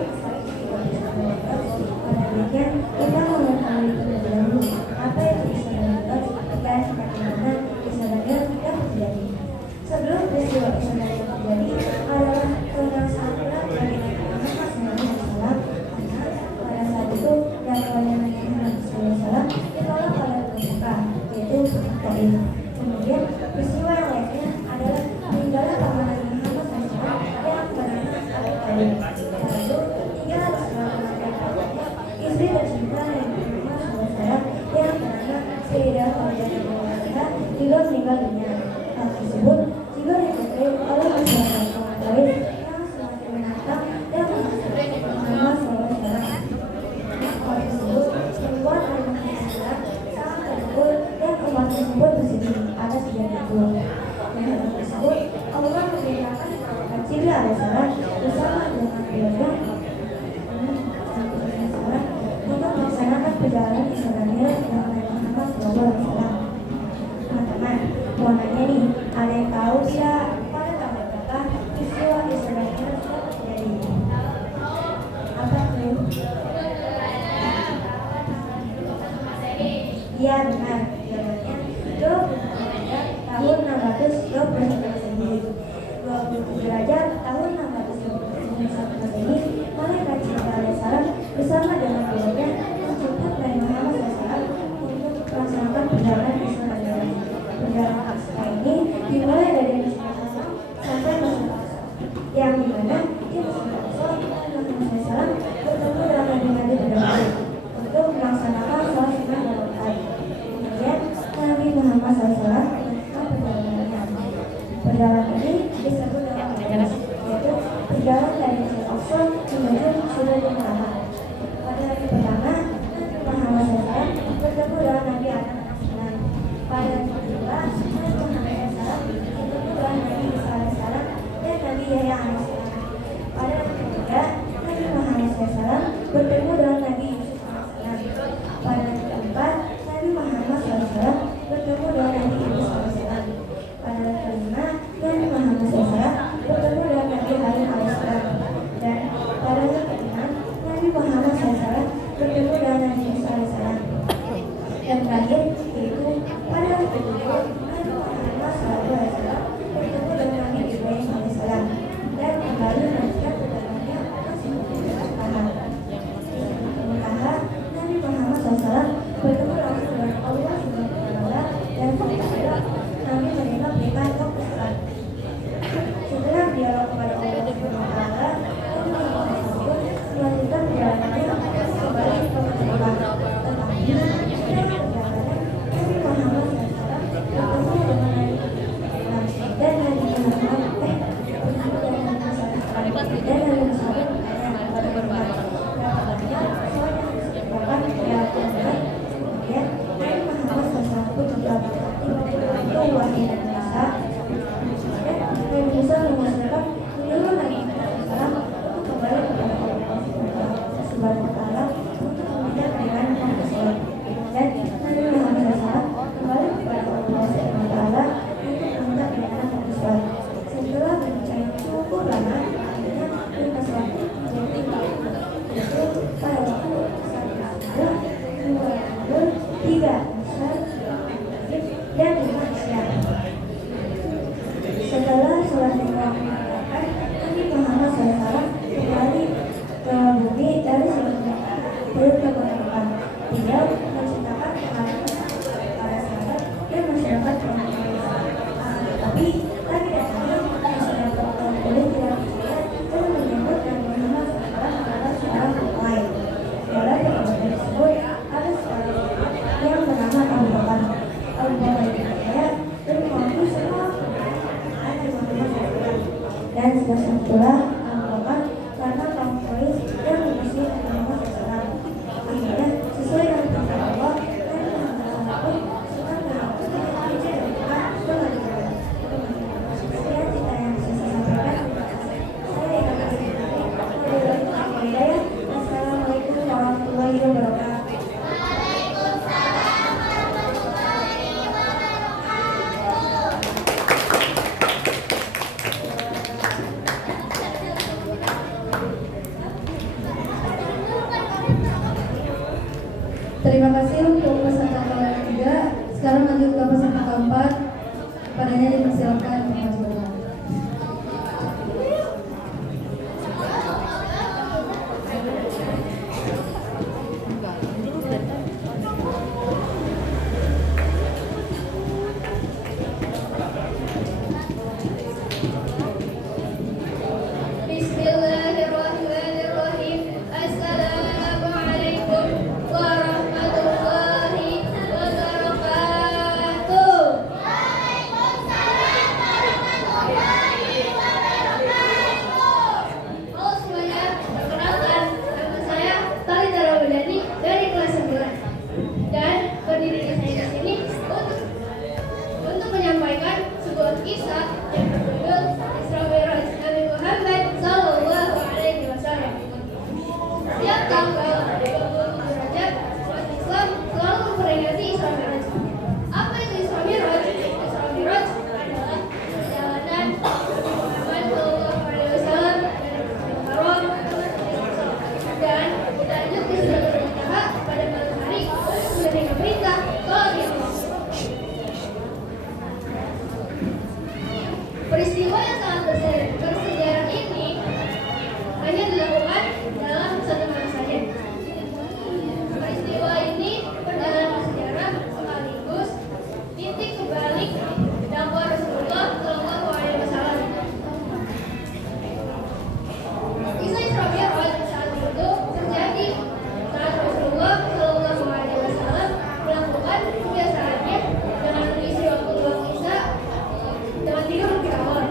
kita mengetahui terlebih dahulu apa itu Isra dan Mi'raj dan bagaimana Isra dan Mi'raj terjadi. Sebelum peristiwa Isra dan Mi'raj terjadi adalah pengasahan bagi Nabi Muhammad SAW, karena pada saat itu dakwahnya Nabi Muhammad SAW ditolak oleh pemerintah, yaitu Taif. Kemudian peristiwa yang lainnya adalah meninggalnya paman Nabi Muhammad SAW yang bernama Abu Talib. Lalu tinggal bersama mereka istri tercinta Nabi Muhammad SAW yang bernama Sayyidah Khadijah juga meninggal dunia. Hal tersebut juga diketahui oleh masyarakat kaum Quraisy yang semakin menantang dan menghasilkan Muhammad SAW. Hal tersebut membuat Nabi Muhammad SAW sangat terpukul dan umat tersebut bersedih atas kejadian itu. Dengan hal tersebut, Allah memerintahkan malaikat Jibril alaihissalam bersama dengan keluarga untuk melaksanakan perjalanan Isra dan Mi'raj dengan Nabi Muhammad SAW. Teman-teman, mau nanya nih, ada yang derajat tahun 651 Masehi, malaikat Jibril alaihissalam bersama dengan gurunya menjemput Nabi Muhammad SAW untuk melaksanakan perjalanan Isra dan Mi'raj. Perjalanan Isra ini dimulai dari Masjidil Aqsa sampai Masjidil Aqsa, yang dimana di Masjidil Aqsa Nabi Muhammad SAW bertemu dengan Nabi terdahulu untuk melaksanakan sholat sunnah dan rakaat. Kemudian Nabi Muhammad SAW melanjutkan perjalanannya. Perjalanan ini disebut dengan Mi'raj, yaitu perjalanan dari Masjidil Aqsa menuju Sidratul Muntaha. Pada hari pertama, Nabi Muhammad SAW bertemu dengan Nabi Adam alaihissalam. Pada hari kedua, Nabi Muhammad SAW bertemu dengan Nabi Isa alaihissalam dan Nabi Yahya alaihissalam. Pada hari ketiga, Nabi Muhammad SAW bertemu dengan Nabi Yusuf alaihissalam. Pada hari keempat, Nabi Muhammad SAW bertemu dengan Nabi Idris alaihissalam. Pada hari kelima, Nabi Muhammad SAW bertemu dengan Nabi Harun alaihissalam. Dan pada hari keenam, Nabi Muhammad SAW bertemu dengan Nabi Musa alaihissalam. Dan terakhir yaitu pada hari ketujuh, Nabi Muhammad SAW bertemu dengan Nabi Ibrahim alaihissalam dan kembali melanjutkan perjalanannya ke Sidratul Muntaha. Sidratul Muntaha, Nabi Muhammad SAW bertemu langsung dengan Allah Subhanahu wa Ta'ala dan setelah Nabi menerima perintah untuk bersalat. Setelah dialog kepada Allah Subhanahu wa Ta'ala, Nabi Muhammad tersebut melanjutkan perjalanannya kembali ke Muzdalifah. Tetapi dalam perjalanan Nabi Muhammad SAW bertemu dengan Nabi Ibrahim dan Nabi Muhammad bertemu dengan Nabi Musa alaihissalam dan Nabi Musa bertanya kepada mereka berapa banyak sholat yang harus dilakukan ya Tuhan. Kemudian Nabi Muhammad SAW pun menjawab, itu wahai Nabi Musa. Dan Nabi Musa mengusulkan menyuruh Nabi Muhammad SAW untuk kembali kepada Allah Subhanahu wa Ta'ala untuk meminta keringanan dan kesulitan. Dan Nabi Muhammad SAW kembali kepada Allah Subhanahu wa Ta'ala untuk meminta keringanan dan kesulitan. Setelah berbicara cukup lama, akhirnya lintas waktu menjadi 3. Yaitu pada waktu 1 subuh, 2 zuhur, 3 asar, 4 maghrib, dan 5 isya. Setelah sholat lima waktu dilakukan, Nabi Muhammad SAW kembali ke bumi dari Sidratul Muntaha belum ke kota Mekah. Beliau menceritakan pengalaman para sahabat dan masyarakat yang tapi datangnya masyarakat yang boleh tidak percaya dan menyebut Nabi Muhammad SAW adalah seorang lain. Dalam perkataan tersebut ada seorang yang bernama Abu Bakar. Abu Bakar dipercaya dan mengaku semua Nabi Muhammad SAW. Dan setelah itulah Abu Bakar karena kaum Quraisy yang memusuhi Nabi Muhammad SAW. Akhirnya sesuai dengan perintah Allah, Nabi Muhammad SAW pun suka melakukan hijrah dari Mekah ke Madinah. Sekian cerita yang bisa saya sampaikan. Saya Eka Kasih. Assalamualaikum warahmatullahi wabarakatuh. Terima kasih untuk peserta kelas 3. Sekarang lanjut ke peserta keempat. Padanya dipersilakan untuk maju ke depan. Bismillahirrahmanirrahim. Assalamualaikum warahmatullahi wabarakatuh. Waalaikumsalam warahmatullahi wabarakatuh. Halo semuanya, perkenalkan nama saya Talita Ramadhani dari kelas 9 dan berdiri saya di sini untuk menyampaikan sebuah kisah yang berjudul Isra Mi'raj Nabi Muhammad Sallallahu Alaihi Wasallam. Setiap tanggal 27 Rajab, umat Islam selalu memperingati Isra Mi'raj. Apa itu Isra Mi'raj? Isra Mi'raj adalah perjalanan Nabi Muhammad Sallallahu Alaihi Wasallam dari Masjidil Haram ke Masjidil Aqsa dan dilanjut di Sidratul Muntaha pada malam hari untuk menerima perintah sholat di Aqsa. Peristiwa yang sangat bersejarah ini hanya dilakukan dalam satu masa saja. Peristiwa ini dalam sejarah sekaligus titik kebalik dakwah Rasulullah Shallallahu Alaihi Wasallam. Kisah Isra Mi'raj saat itu terjadi saat Rasulullah Shallallahu Alaihi Wasallam melakukan kebiasaannya dengan mengisi waktu luang Isya dengan tidur lebih awal.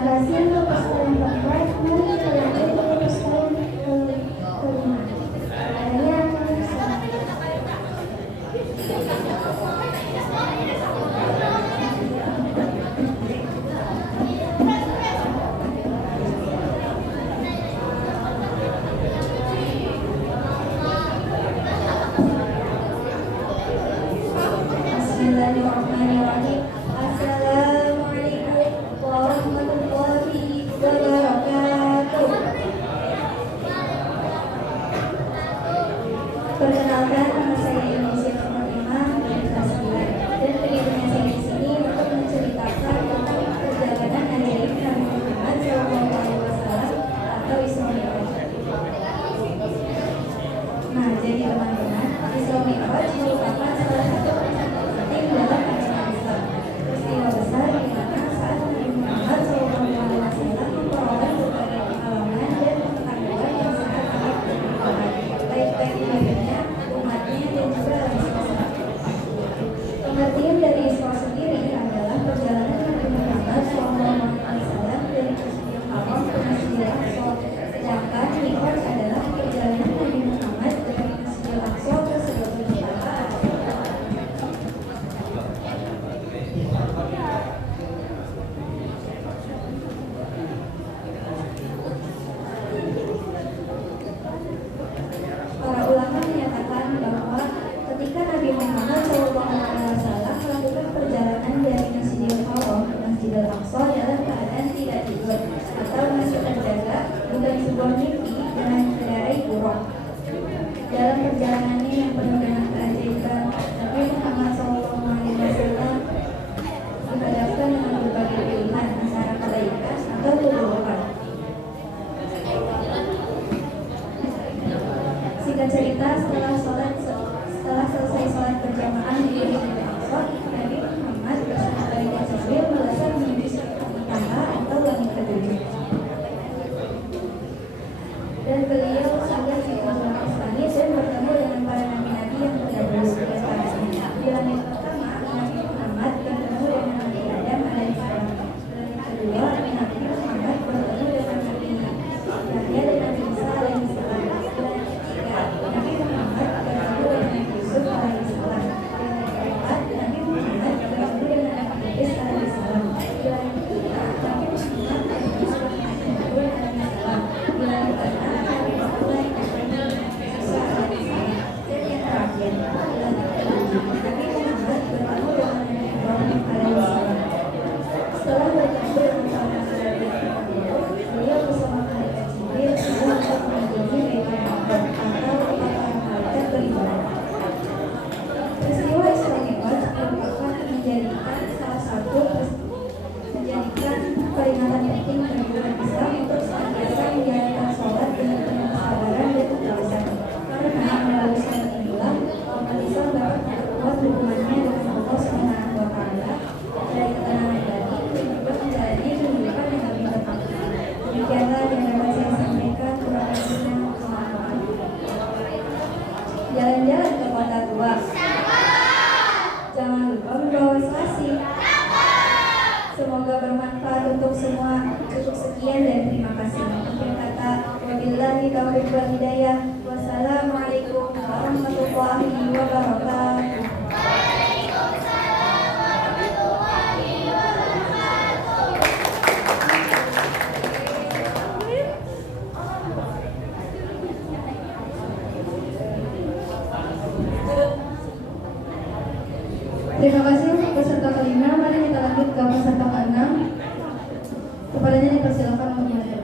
kasih untuk pesan yang keempat. Mari kita lanjut ke pesan kelima. Adanya akan bersama. Bismillahirrahmanirrahim. Assalamualaikum warahmatullahi wabarakatuh. Perkenalkan, nama saya Indonesia Fatimah dari kelas 9 dan kegiatan saya di sini untuk menceritakan tentang perjalanan ajaib Nabi Muhammad SAW atau Isra Mi'raj. Nah, jadi teman-teman, Isra Mi'raj merupakan salah satu penting dalam agama Islam. Peristiwa besar di mana saat Nabi Muhammad SAW memperoleh berbagai pengalaman dan pengetahuan yang sangat amat bermanfaat, baik bagi dirinya, umatnya, dan juga alam semesta. Pengertian dari Isra sendiri adalah perjalanan Nabi Muhammad SAW dari Masjidil Haram ke Masjidil Aqsa, sedangkan Mi'raj adalah perjalanan Nabi Muhammad dari Masjidil Aqsa ke Sidratul Muntaha. Para ulama menyatakan bahwa ketika Nabi Muhammad SAW melakukan perjalanan dari Masjidil Haram ke Masjidil Aqsa dalam keadaan tidak tidur atau masih terjaga, bukan sebuah mimpi dengan mengendarai buruk. Dalam perjalanannya yang penuh dengan keajaiban, Nabi Muhammad SAW dihadapkan dengan berbagai pilihan antara kebaikan atau keburukan. Singkat cerita, setelah selesai sholat berjamaah di Masjidil Aqsa, Nabi Muhammad bersama Malaikat Jibril melesat menuju Sidratul Muntaha atau langit ketujuh. Dan beliau sangat menghormati langit dan bertemu dengan para nabi-nabi yang terdahulu di atasnya. Di langit pertama, Nabi Muhammad bertemu dengan Nabi Adam alaihissalam. Langit kedua, Nabi Muhammad bertemu dengan Nabi Yahya dan Nabi Isa alaihissalam. Langit ketiga, Nabi Muhammad bertemu dengan Nabi Yusuf alaihissalam. Langit keempat, Nabi Muhammad bertemu dengan Nabi Idris alaihissalam. Langit kelima, Nabi Muhammad bertemu dengan Nabi Harun alaihissalam. Langit keenam, Nabi Muhammad bertemu dengan Nabi Musa alaihissalam. Dan yang terakhir, langit ketujuh, Nabi Muhammad bertemu dengan Nabi Ibrahim alaihissalam. Setelah bertemu dengan para nabi terdahulu, beliau bersama Malaikat Jibril sedang untuk mengunjungi Baitul Maqdis atau tempat para malaikat beribadah. Peristiwa Isra Mi'raj merupakan menjadikan peringatan penting bagi umat Islam untuk senantiasa menjalankan sholat dengan penuh kesabaran dan keikhlasan. Karena melalui sholat inilah umat Islam dapat memperkuat hubungannya dengan Allah Subhanahu wa Ta'ala dari ketenangan batin dan juga menjalani kehidupan yang lebih bermakna. Demikianlah yang dapat saya sampaikan. Terima kasih dan mohon maaf. Jalan-jalan ke kota tua. Jangan lupa membawa selasi. Semoga bermanfaat untuk semua. Cukup sekian dan terima kasih. Akhir kata, wabillahi taufiq wal hidayah. Wassalamualaikum warahmatullahi wabarakatuh. Terima kasih untuk peserta kelima. Mari kita lanjut ke peserta keenam. Kepadanya dipersilakan untuk maju.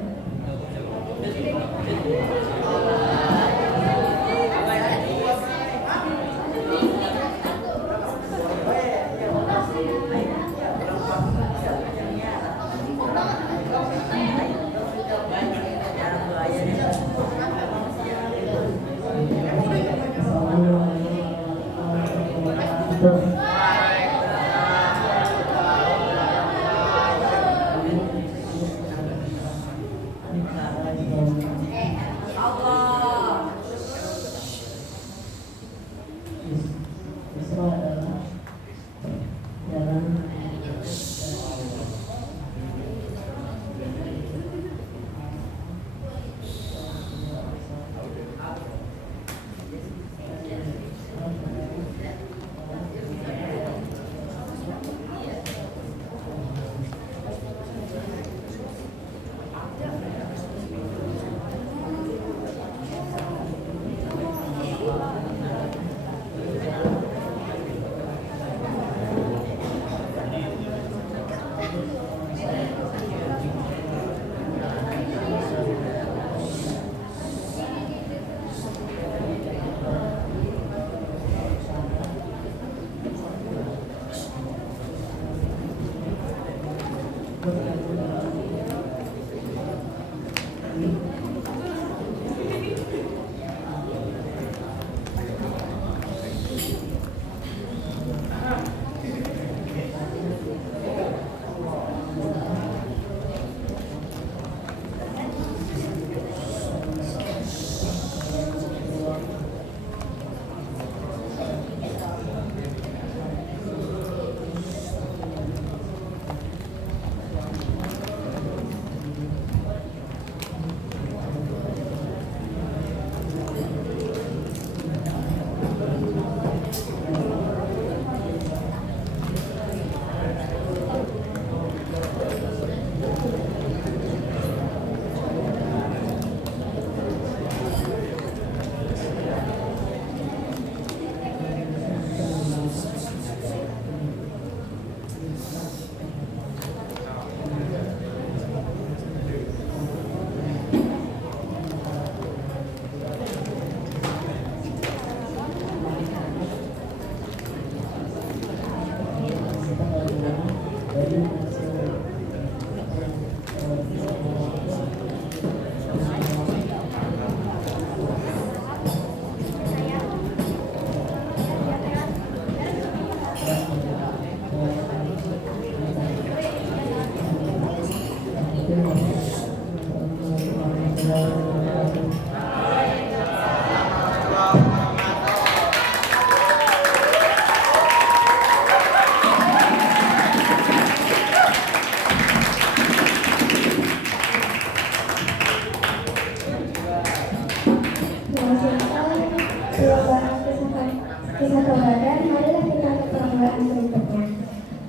saudara, marilah kita ke permulaan berikutnya,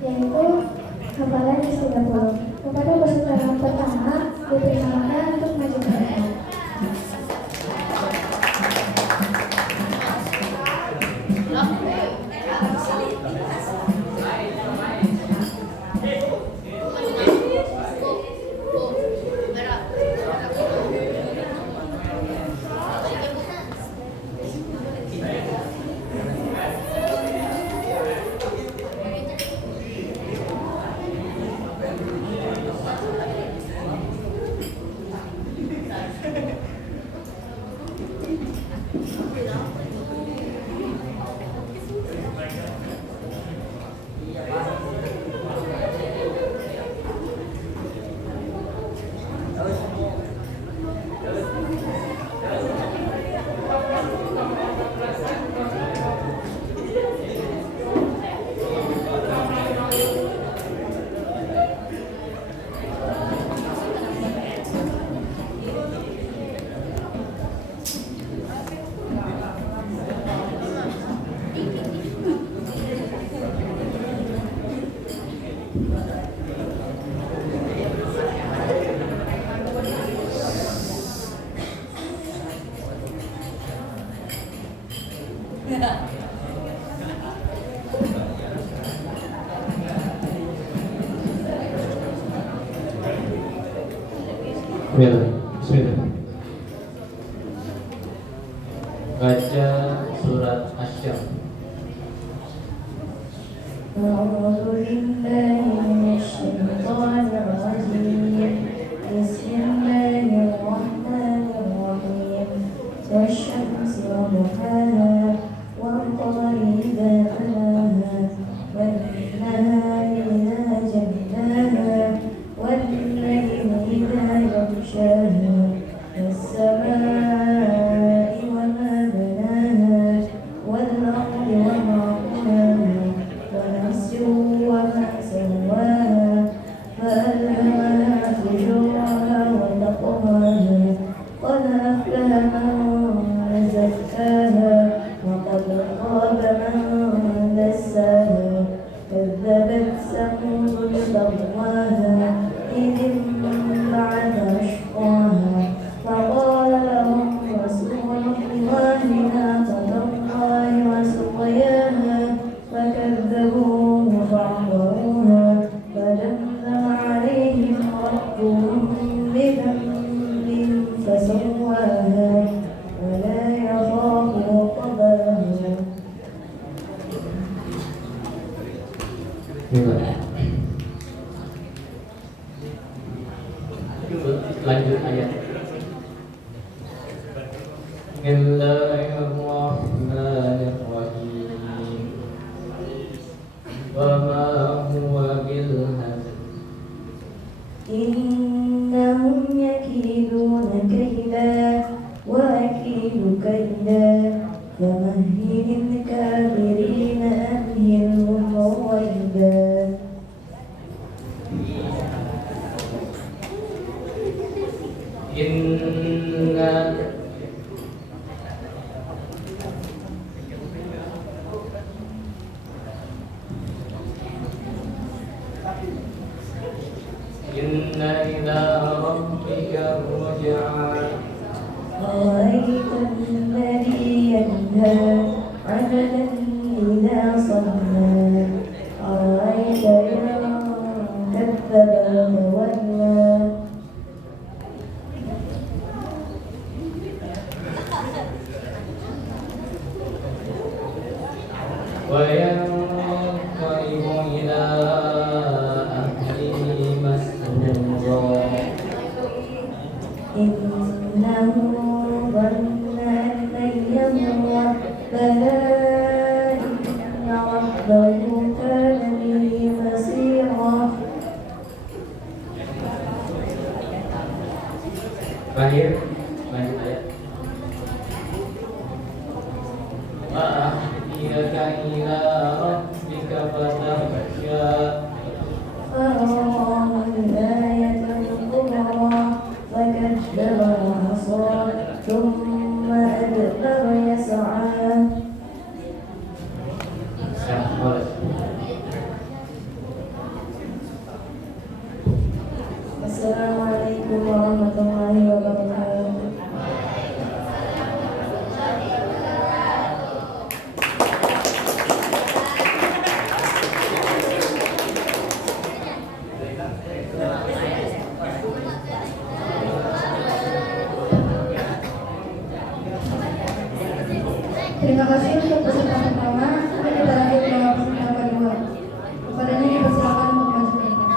yaitu hafalan ke-30. Kepada peserta yang pertama, dipersilakan untuk maju ke depan. Bismillah. Baca surat Asy-Syams. أعوذ بالله من الشيطان الرجيم بسم الله الرحمن الرحيم والشمس وضحاها والقمر إذا تلاها والنهار إذا جلاها والليل إذا يغشاها والسماء وما بناها والأرض وما طحاها ونفس وما سواها فألهمها فجورها وتقواها قد أفلح من زكاها وقد خاب من دساها كذبت ثمود بطغواها إذ انبعث أشقاها فقال لهم رسول الله ناقة الله وسقياها فكذبوه فعقروها فدمدم عليهم ربهم بذنبهم فسواها ولا يخاف عقباها. Lanjut ayat. Bismillahirrahmanirrahim. Wa ma huwa bil hazl. إنهم يكيدون كيدا وأكيد كيدا فمهل الكافرين أمهلهم رويدا. Inna ila rabbika ruj'a. أرأيت الذي ينهى عبدا إذا صلى أرأيت إن كذب وتولى. وينقلب إلى أهله مسرورا. إنه ظن أن لن يمر بلى إن ربه كان به بصيرا. Terakhir, lanjut ayat. Wa'ahdiyaka ila rabbika fatakhsha. فأراه الآية الكبرى فكذب وعصى ثم أدبر يسعى. Terima kasih untuk peserta pertama. Mari kita lanjut ke peserta kedua. Kepadanya dipersilakan untuk maju ke depan.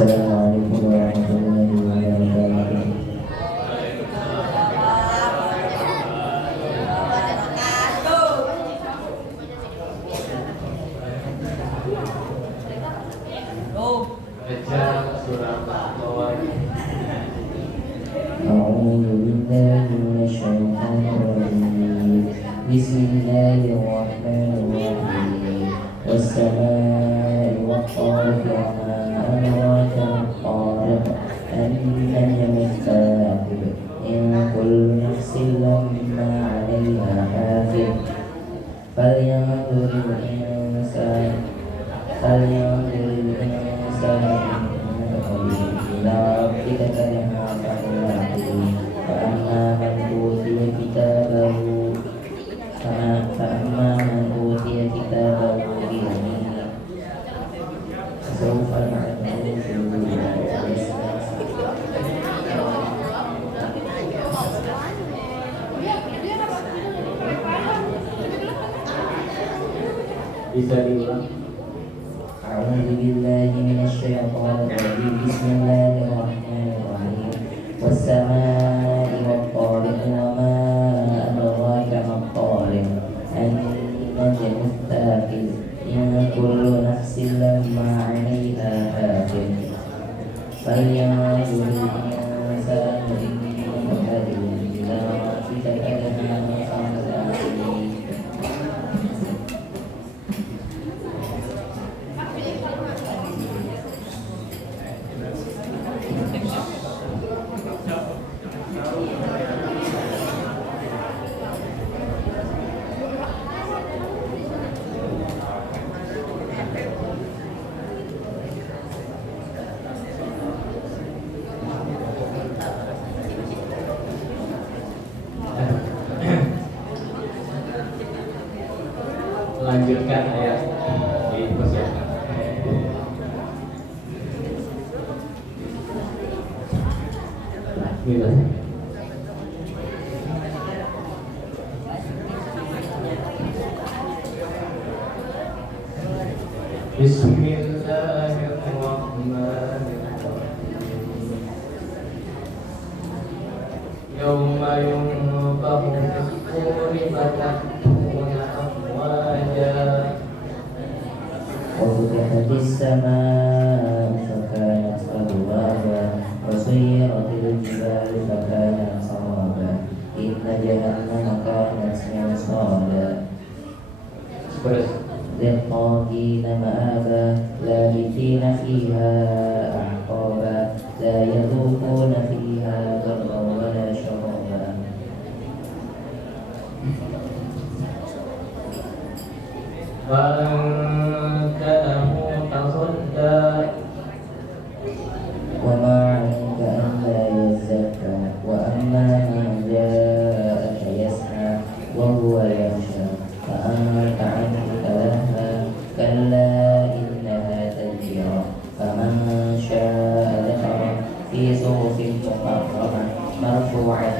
Assalamualaikum warahmatullahi wabarakatuh. Baca surah Al-Baqarah. A'udzu billahi minasyaitonir rajim. Bismillahirrahmanirrahim. Was-samaa'i wat-tariq wa ma adraka mat-tariq. An-najmu as-saaqib. In kullu nafsin lamma 'alayha hafiz. Falyanzuril insanu ila rabbika yanhaqu. Fa'amma man utiya kitabahu biyaminihi fasawfa yad'u Bisa diulang. A'udzu billahi minasyaitonir rajim. Bismillahirrahmanirrahim. Was-samaa'i wat-tariq wa ma adraka mat-tariq. An-najmu as-saaqib. In kullu nafsin lamma 'alayha hafiz. Falyanzuril insanu mimma khuliqa. Ila rabbika yanhaqu. Lanjutkan ayat dipersiapkan. Bismillah. Bismillahirrahmanirrahim. يوم ينفخ في الصور فتأتون أفواجا وفتحت السماء فكانت أبوابا وسيرت الجبال فكانت سرابا إن جهنم كانت مرصادا للطاغين مآبا لابثين فيها أحقابا لا يذوقون فيها برا ولا شرابا فأنت له تصدى وما عليك ألا يزكى وأما من جاءك يسعى وهو يخشى فأنت عنه تلهى كلا إنها تذكرة فمن شاء ذكره في صحف مكرمة مرفوعة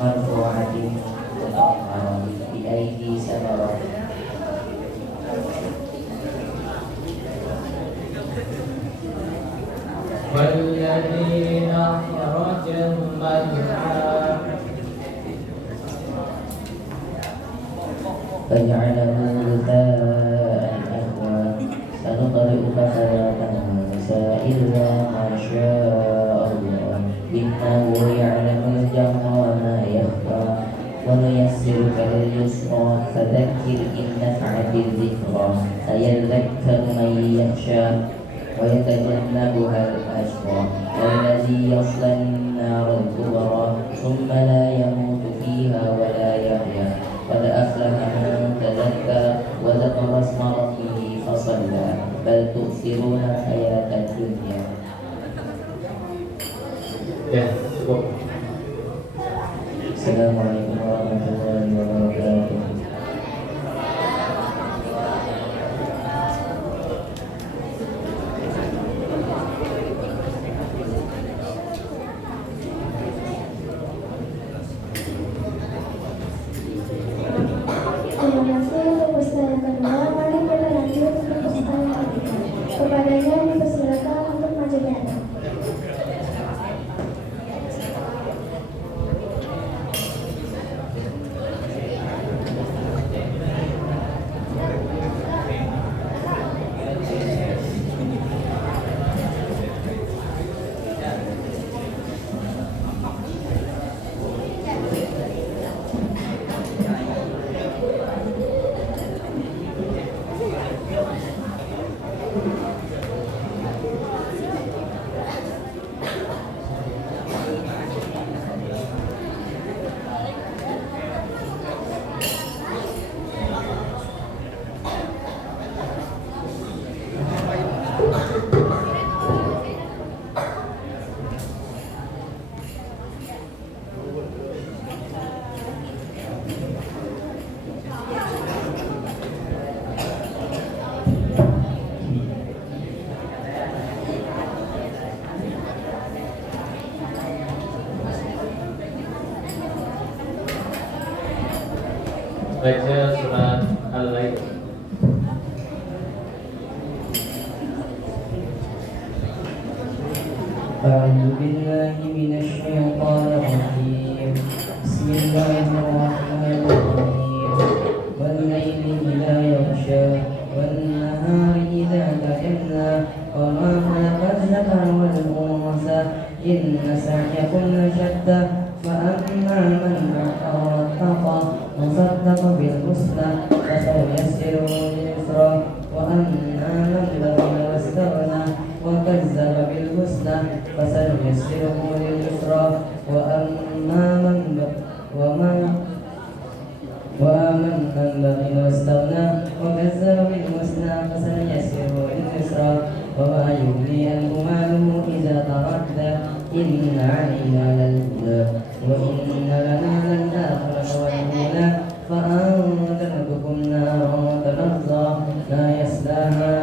مطهرة بأيدي سفرة والذين أخرج المرعى فجعله غثاء أحوى سنقرئك فلا تنسى إلا ما شاء الله إنه يعلم الجهر وما يخفى ونيسرك لليسرى فذكر إن نفعت الذكرى سيذكر من يخشى ويتجنبها الأشقى الذي يصلى النار الكبرى ثم لا يموت فيها ولا يحيا قد أفلح من تزكى وذكر اسم ربه فصلى بل تؤثرون الحياة الدنيا. Ya, cukup. Assalamualaikum warahmatullahi wabarakatuh. Terima kasih untuk peserta yang kedua. Mari kita lanjut untuk peserta yang ketiga. Kepadanya dipersilakan untuk maju ke depan. Baca surat Al-Lail. أعوذ بالله من الشيطان الرجيم بسم الله الرحمن الرحيم والليل إذا يغشى والنهار إذا تجلى وما خلق الذكر والأنثى إن سعيكم لشتى فأما من أعطى واتقى وصدق بالحسنى فسيسره لليسرى وأما من بخل واستغنى وكذب بالحسنى فسنيسره لليسرى وأما من بخل واستغنى وكذب بالحسنى فسنيسره لليسرى وما يغني عنه ماله إذا تردى إن علينا للهدى وإن لنا للآخرة والأولى فأنذرتكم نارا تلظى لا يصلاها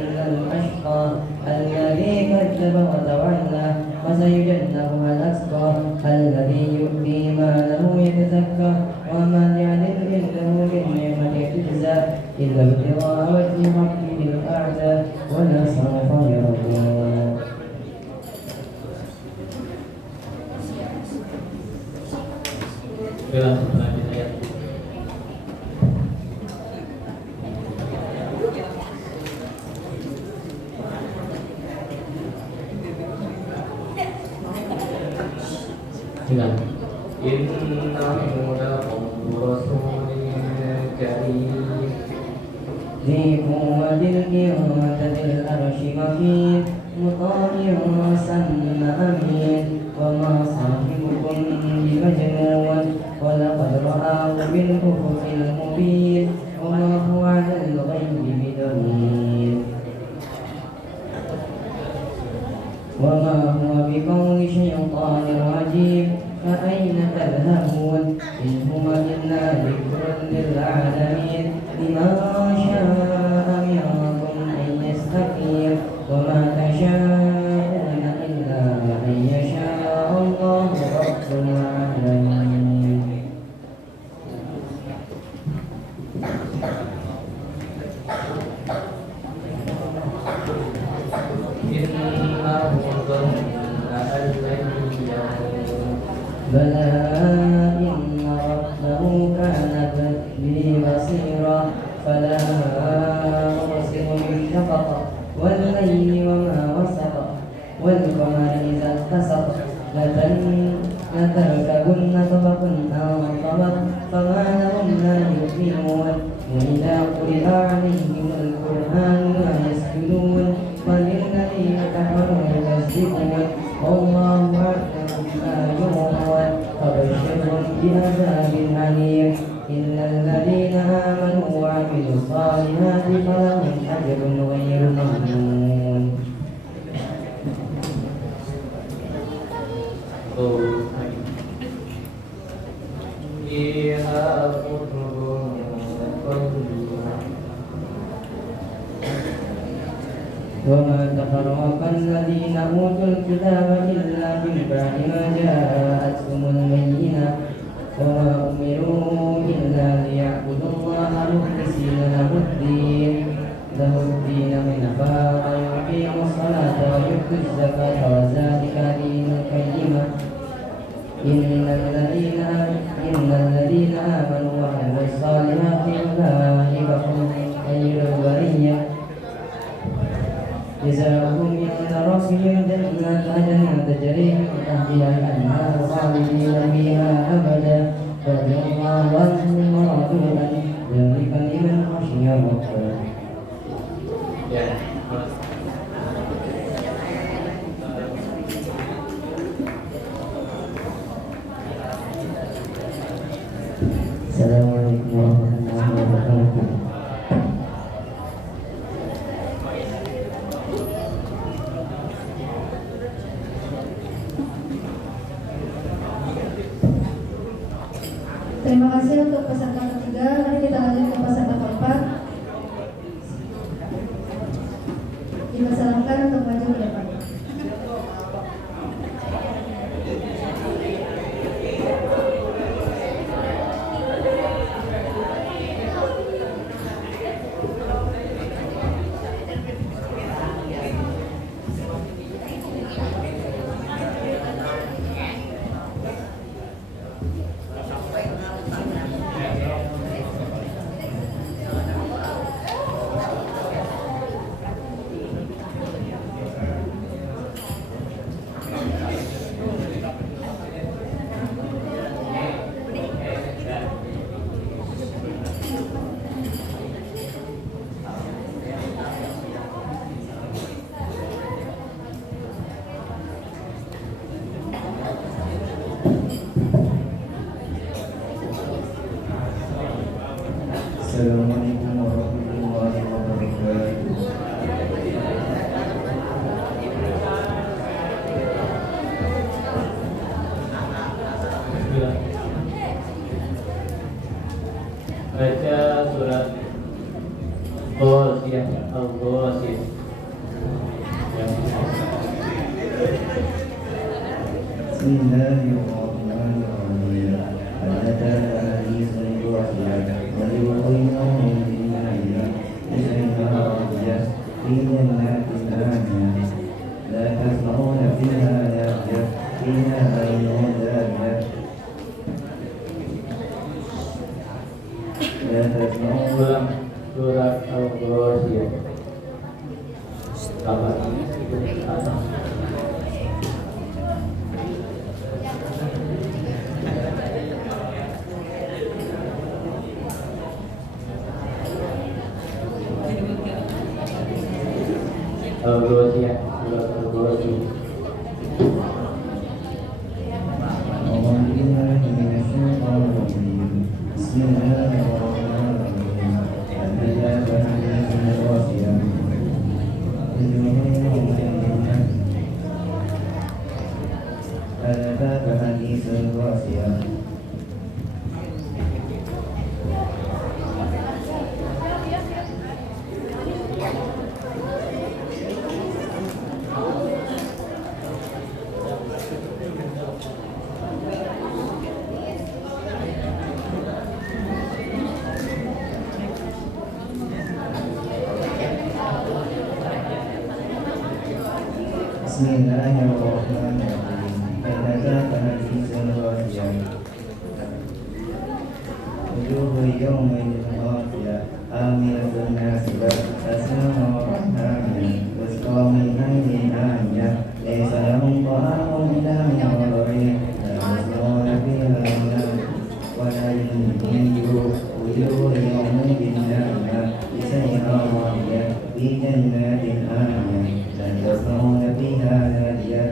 إلا الأشقى الذي كذب وتولى وسيجنبها الأتقى الذي يؤتي ماله يتزكى وما يعلم عنده من نعمة تجزى إلا ابتغاء وجه ربه الأعلى ولسوف يرضى. Bila lanjut ayat. Dengan innahu lakum rasulun karim ذي قوة عند ذي العرش مكين مطاع ثم أمين وما صاحبكم بمجنون ولقد رآه بالأفق المبين وما هو على الغيب بضنين وما هو بقول شيطان رجيم فأين تذهبون إن هو إلا ذكر للعالمين لمن شاء منكم أن يستقيم وما تشاءون إلا أن يشاء الله رب العالمين. innahu dhanna an lan yahur بلى إن ربه كان به بصيرا فلا أقسم بالشفق والليل وما وسق والقمر إذا اتسق لتركبن طبقا عن طبق فما لهم لا يؤمنون وإذا قرئ عليهم القرآن لا يسجدون وللذين كفروا يكذبون والله أعلم بما يوعون فبشرهم بعذاب أليم إلا الذين آمنوا وعملوا الصالحات فلهم أجر غير ممنون. fiha kutubun qayyimah وما تفرق الذين أوتوا الكتاب إلا من بعد ما جاءتهم البينة وما أمروا إلا ليعبدوا الله مخلصين له الدين حنفاء ويقيموا الصلاة ويؤتوا الزكاة وذلك دين القيمة إن الذين آمنوا وعملوا الصالحات أولئك هم خير البرية جزاؤهم عند ربهم جنات عدن تجري من تحتها الأنهار خالدين فيها أبدا رضي الله عنهم ورضوا عنه ذلك لمن خشي ربه. ya Assalamualaikum warahmatullahi wabarakatuh. Terima kasih untuk peserta ketiga. Mari kita lanjut ke peserta keempat. Dipersilakan untuk maju ke depan. Assalamualaikum warahmatullahi wabarakatuh. baca surat Ghasiyah Al-Ghasiyah Bismillahirrahmanirrahim. Ada hadis riwayat dari Muhammad bin Nabi Muhammad bin Nabi la tasma'una fiha lagwa fiha ayun هل أتاك حديث الغاشية Bismillahirrahmanirrahim. Hal-ataka haditsul ghashiyah. Wujuhun yawmaidin ghashiyah, 'amilatun nasibah, tasma'u hamiyah, tusqa min 'ainin aniyah, laysa lahum ta'amun illa min dharib, la yasma'una fiha lagwan wa la yughni wujuhun yawmaidin na'imah, lisaiha radiyah, fi jannatin aniyah, la yasma'una fiha nadiyah,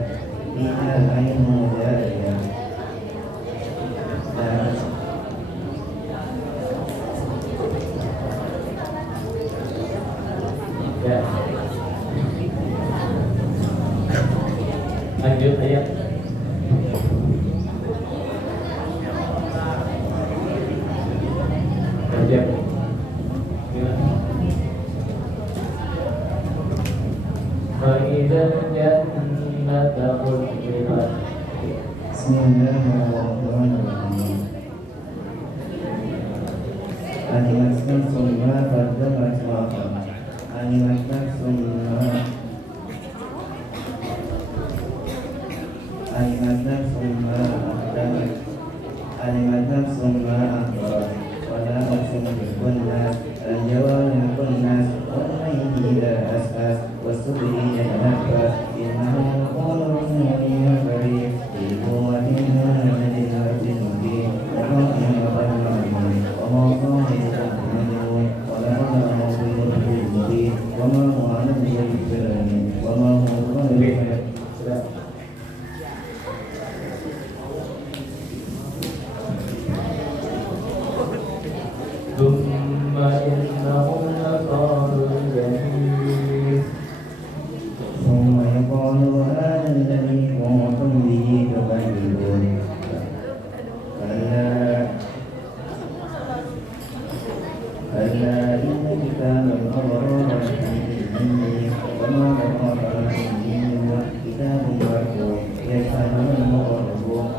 fiha 'ainun jariyah. Ya. Lanjut ayat. Lanjut. فإذا الجنة أزلفت Bismillahirrahmanirrahim. Alimat nafsun ma qaddamat wa akhar. Alimat nafsun ma Alimat nafsun ma qaddamat. Alimat nafsun ma akhar. Wala uqsimu bil kunnas, al-jawari kunnas, wal layli idha as'as, was-subhi idha tanaffas, innahu yaqulu innani qarib, fi quwwatin min al-ardi mubin, wa qawmin wa qalmin, wa ma qawmin majnun, wa laqad mawqidun bil mubin, wa ma huwa 'ala al-ghaibi, wa ma huwa bil Sudah. ثم إنهم لصالوا الجحيم ثم يقال هذا الذي كنتم به تكذبون كلا إن كتاب الأبرار لفي سجين وما أدراك ما سجين كتاب مرقوم يشهده المقربون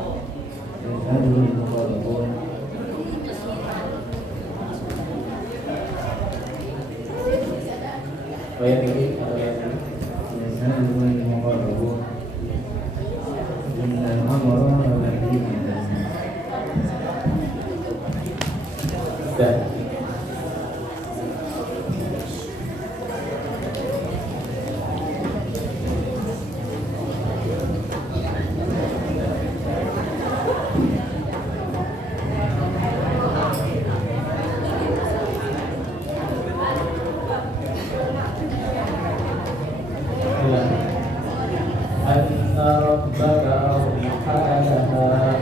ayat ini atau ayat ini يشهده المقربون إن الأبرار لفي سجين. dan أن ربك أوحى لها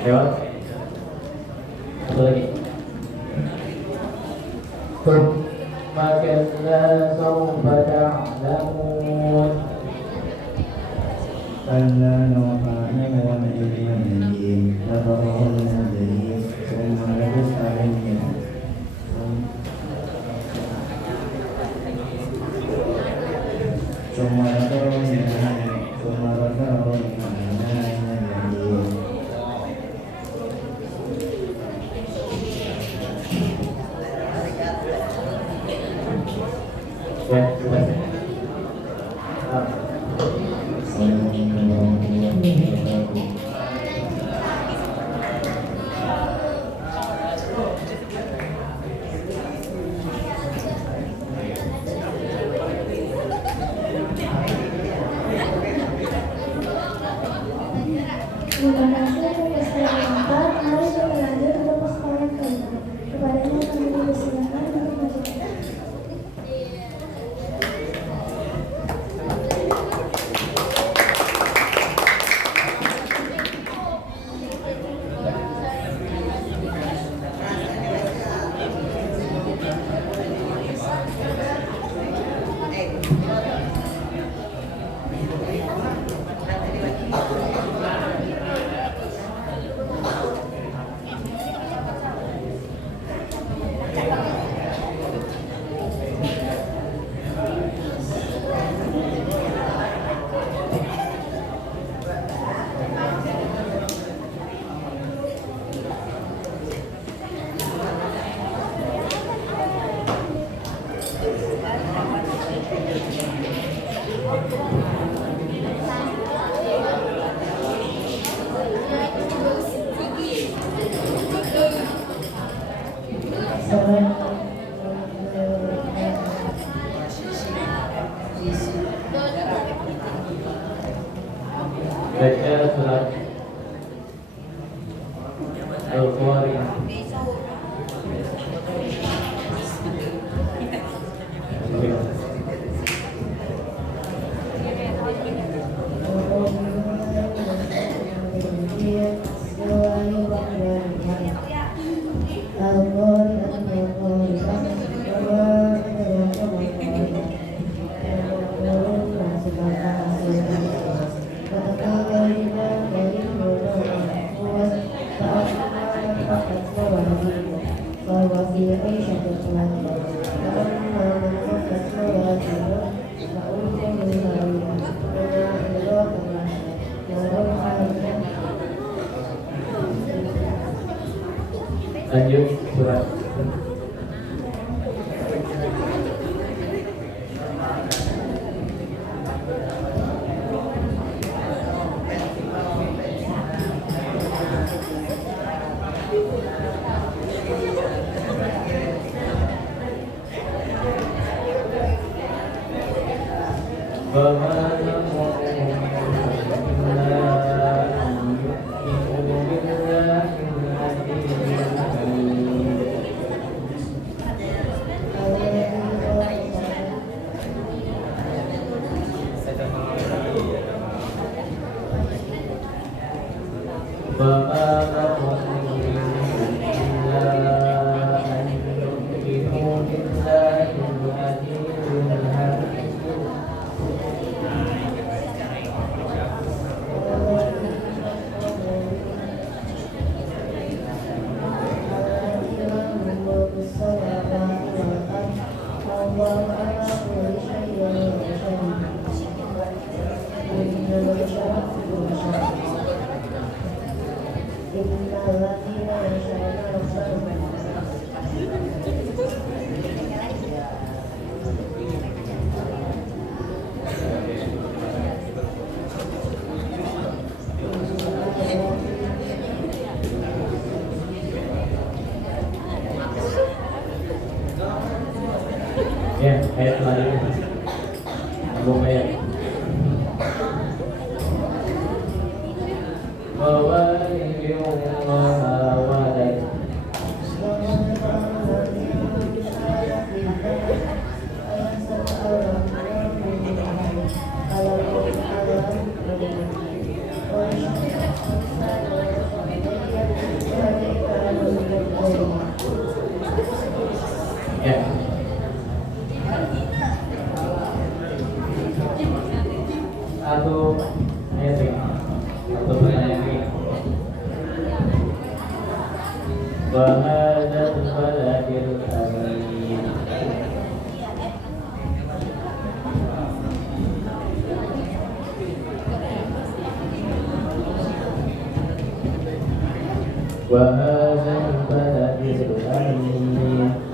lewat satu lagi thumma kalla sawfa ta'lamun كلا لو تعلمون علم اليقين لترون الجحيم ثم لتسألن ثم لترونها ثم لترونها الجحيم. ya sudah Assalamualaikum warahmatullahi wabarakatuh. Baca surat Al-Qari'ah. Lanjut surat ya ayat selanjutnya Abu ayat ya satu ayat ini satu pertanyaan ini Wahadal baladil amin Wahadal baladil amin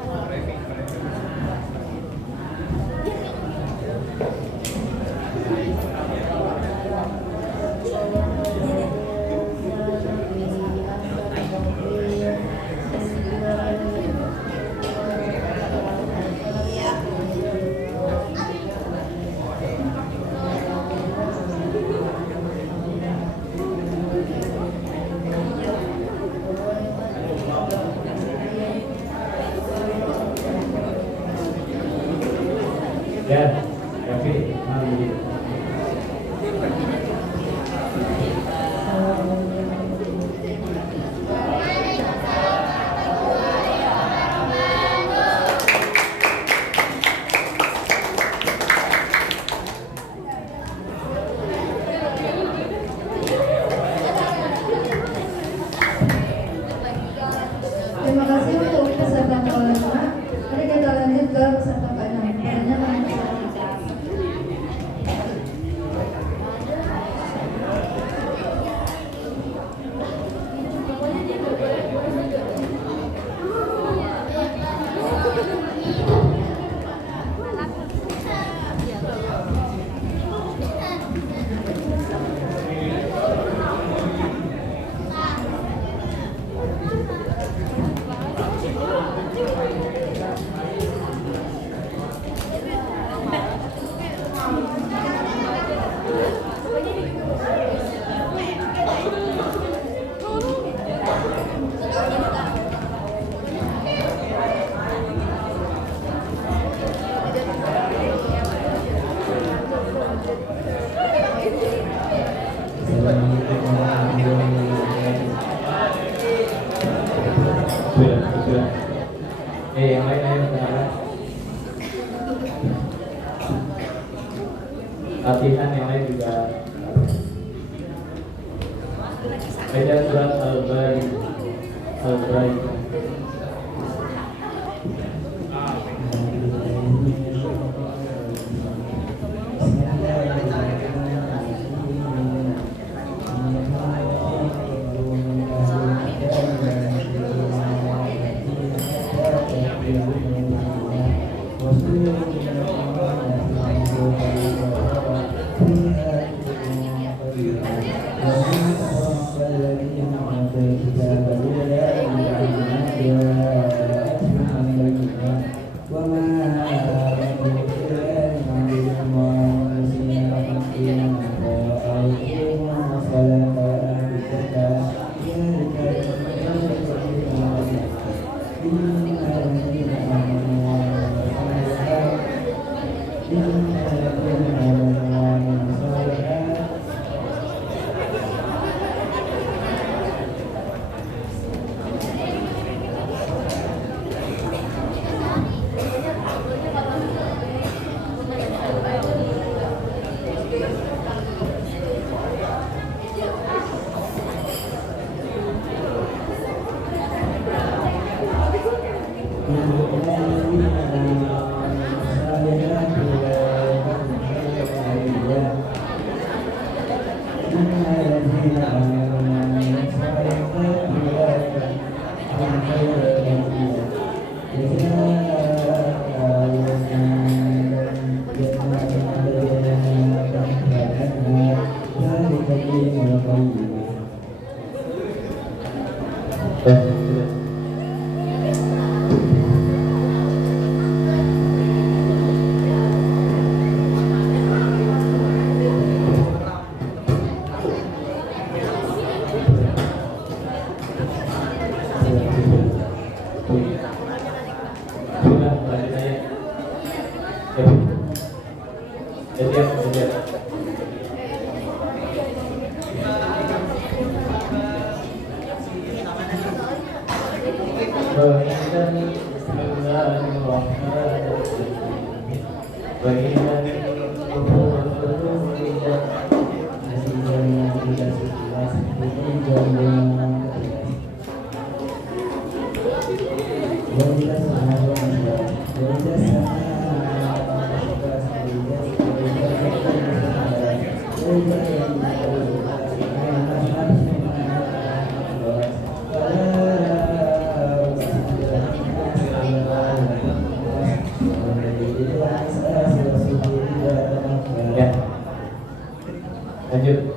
ya, oke, Terima kasih untuk peserta kelima. Mari kita lanjut ke peserta keenam. Pertanyaan sebaik ya. Lanjut.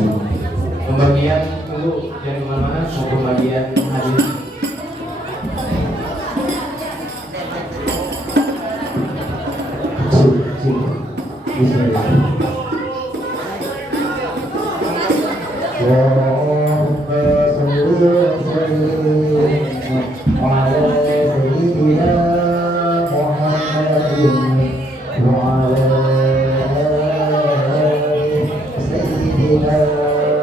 Pembagian dulu dari mana-mana mau pembagian hadis. Bismillah. Allahumma sholli wa sallim ala sayyidina Muhammadin wa ala ali sayyidina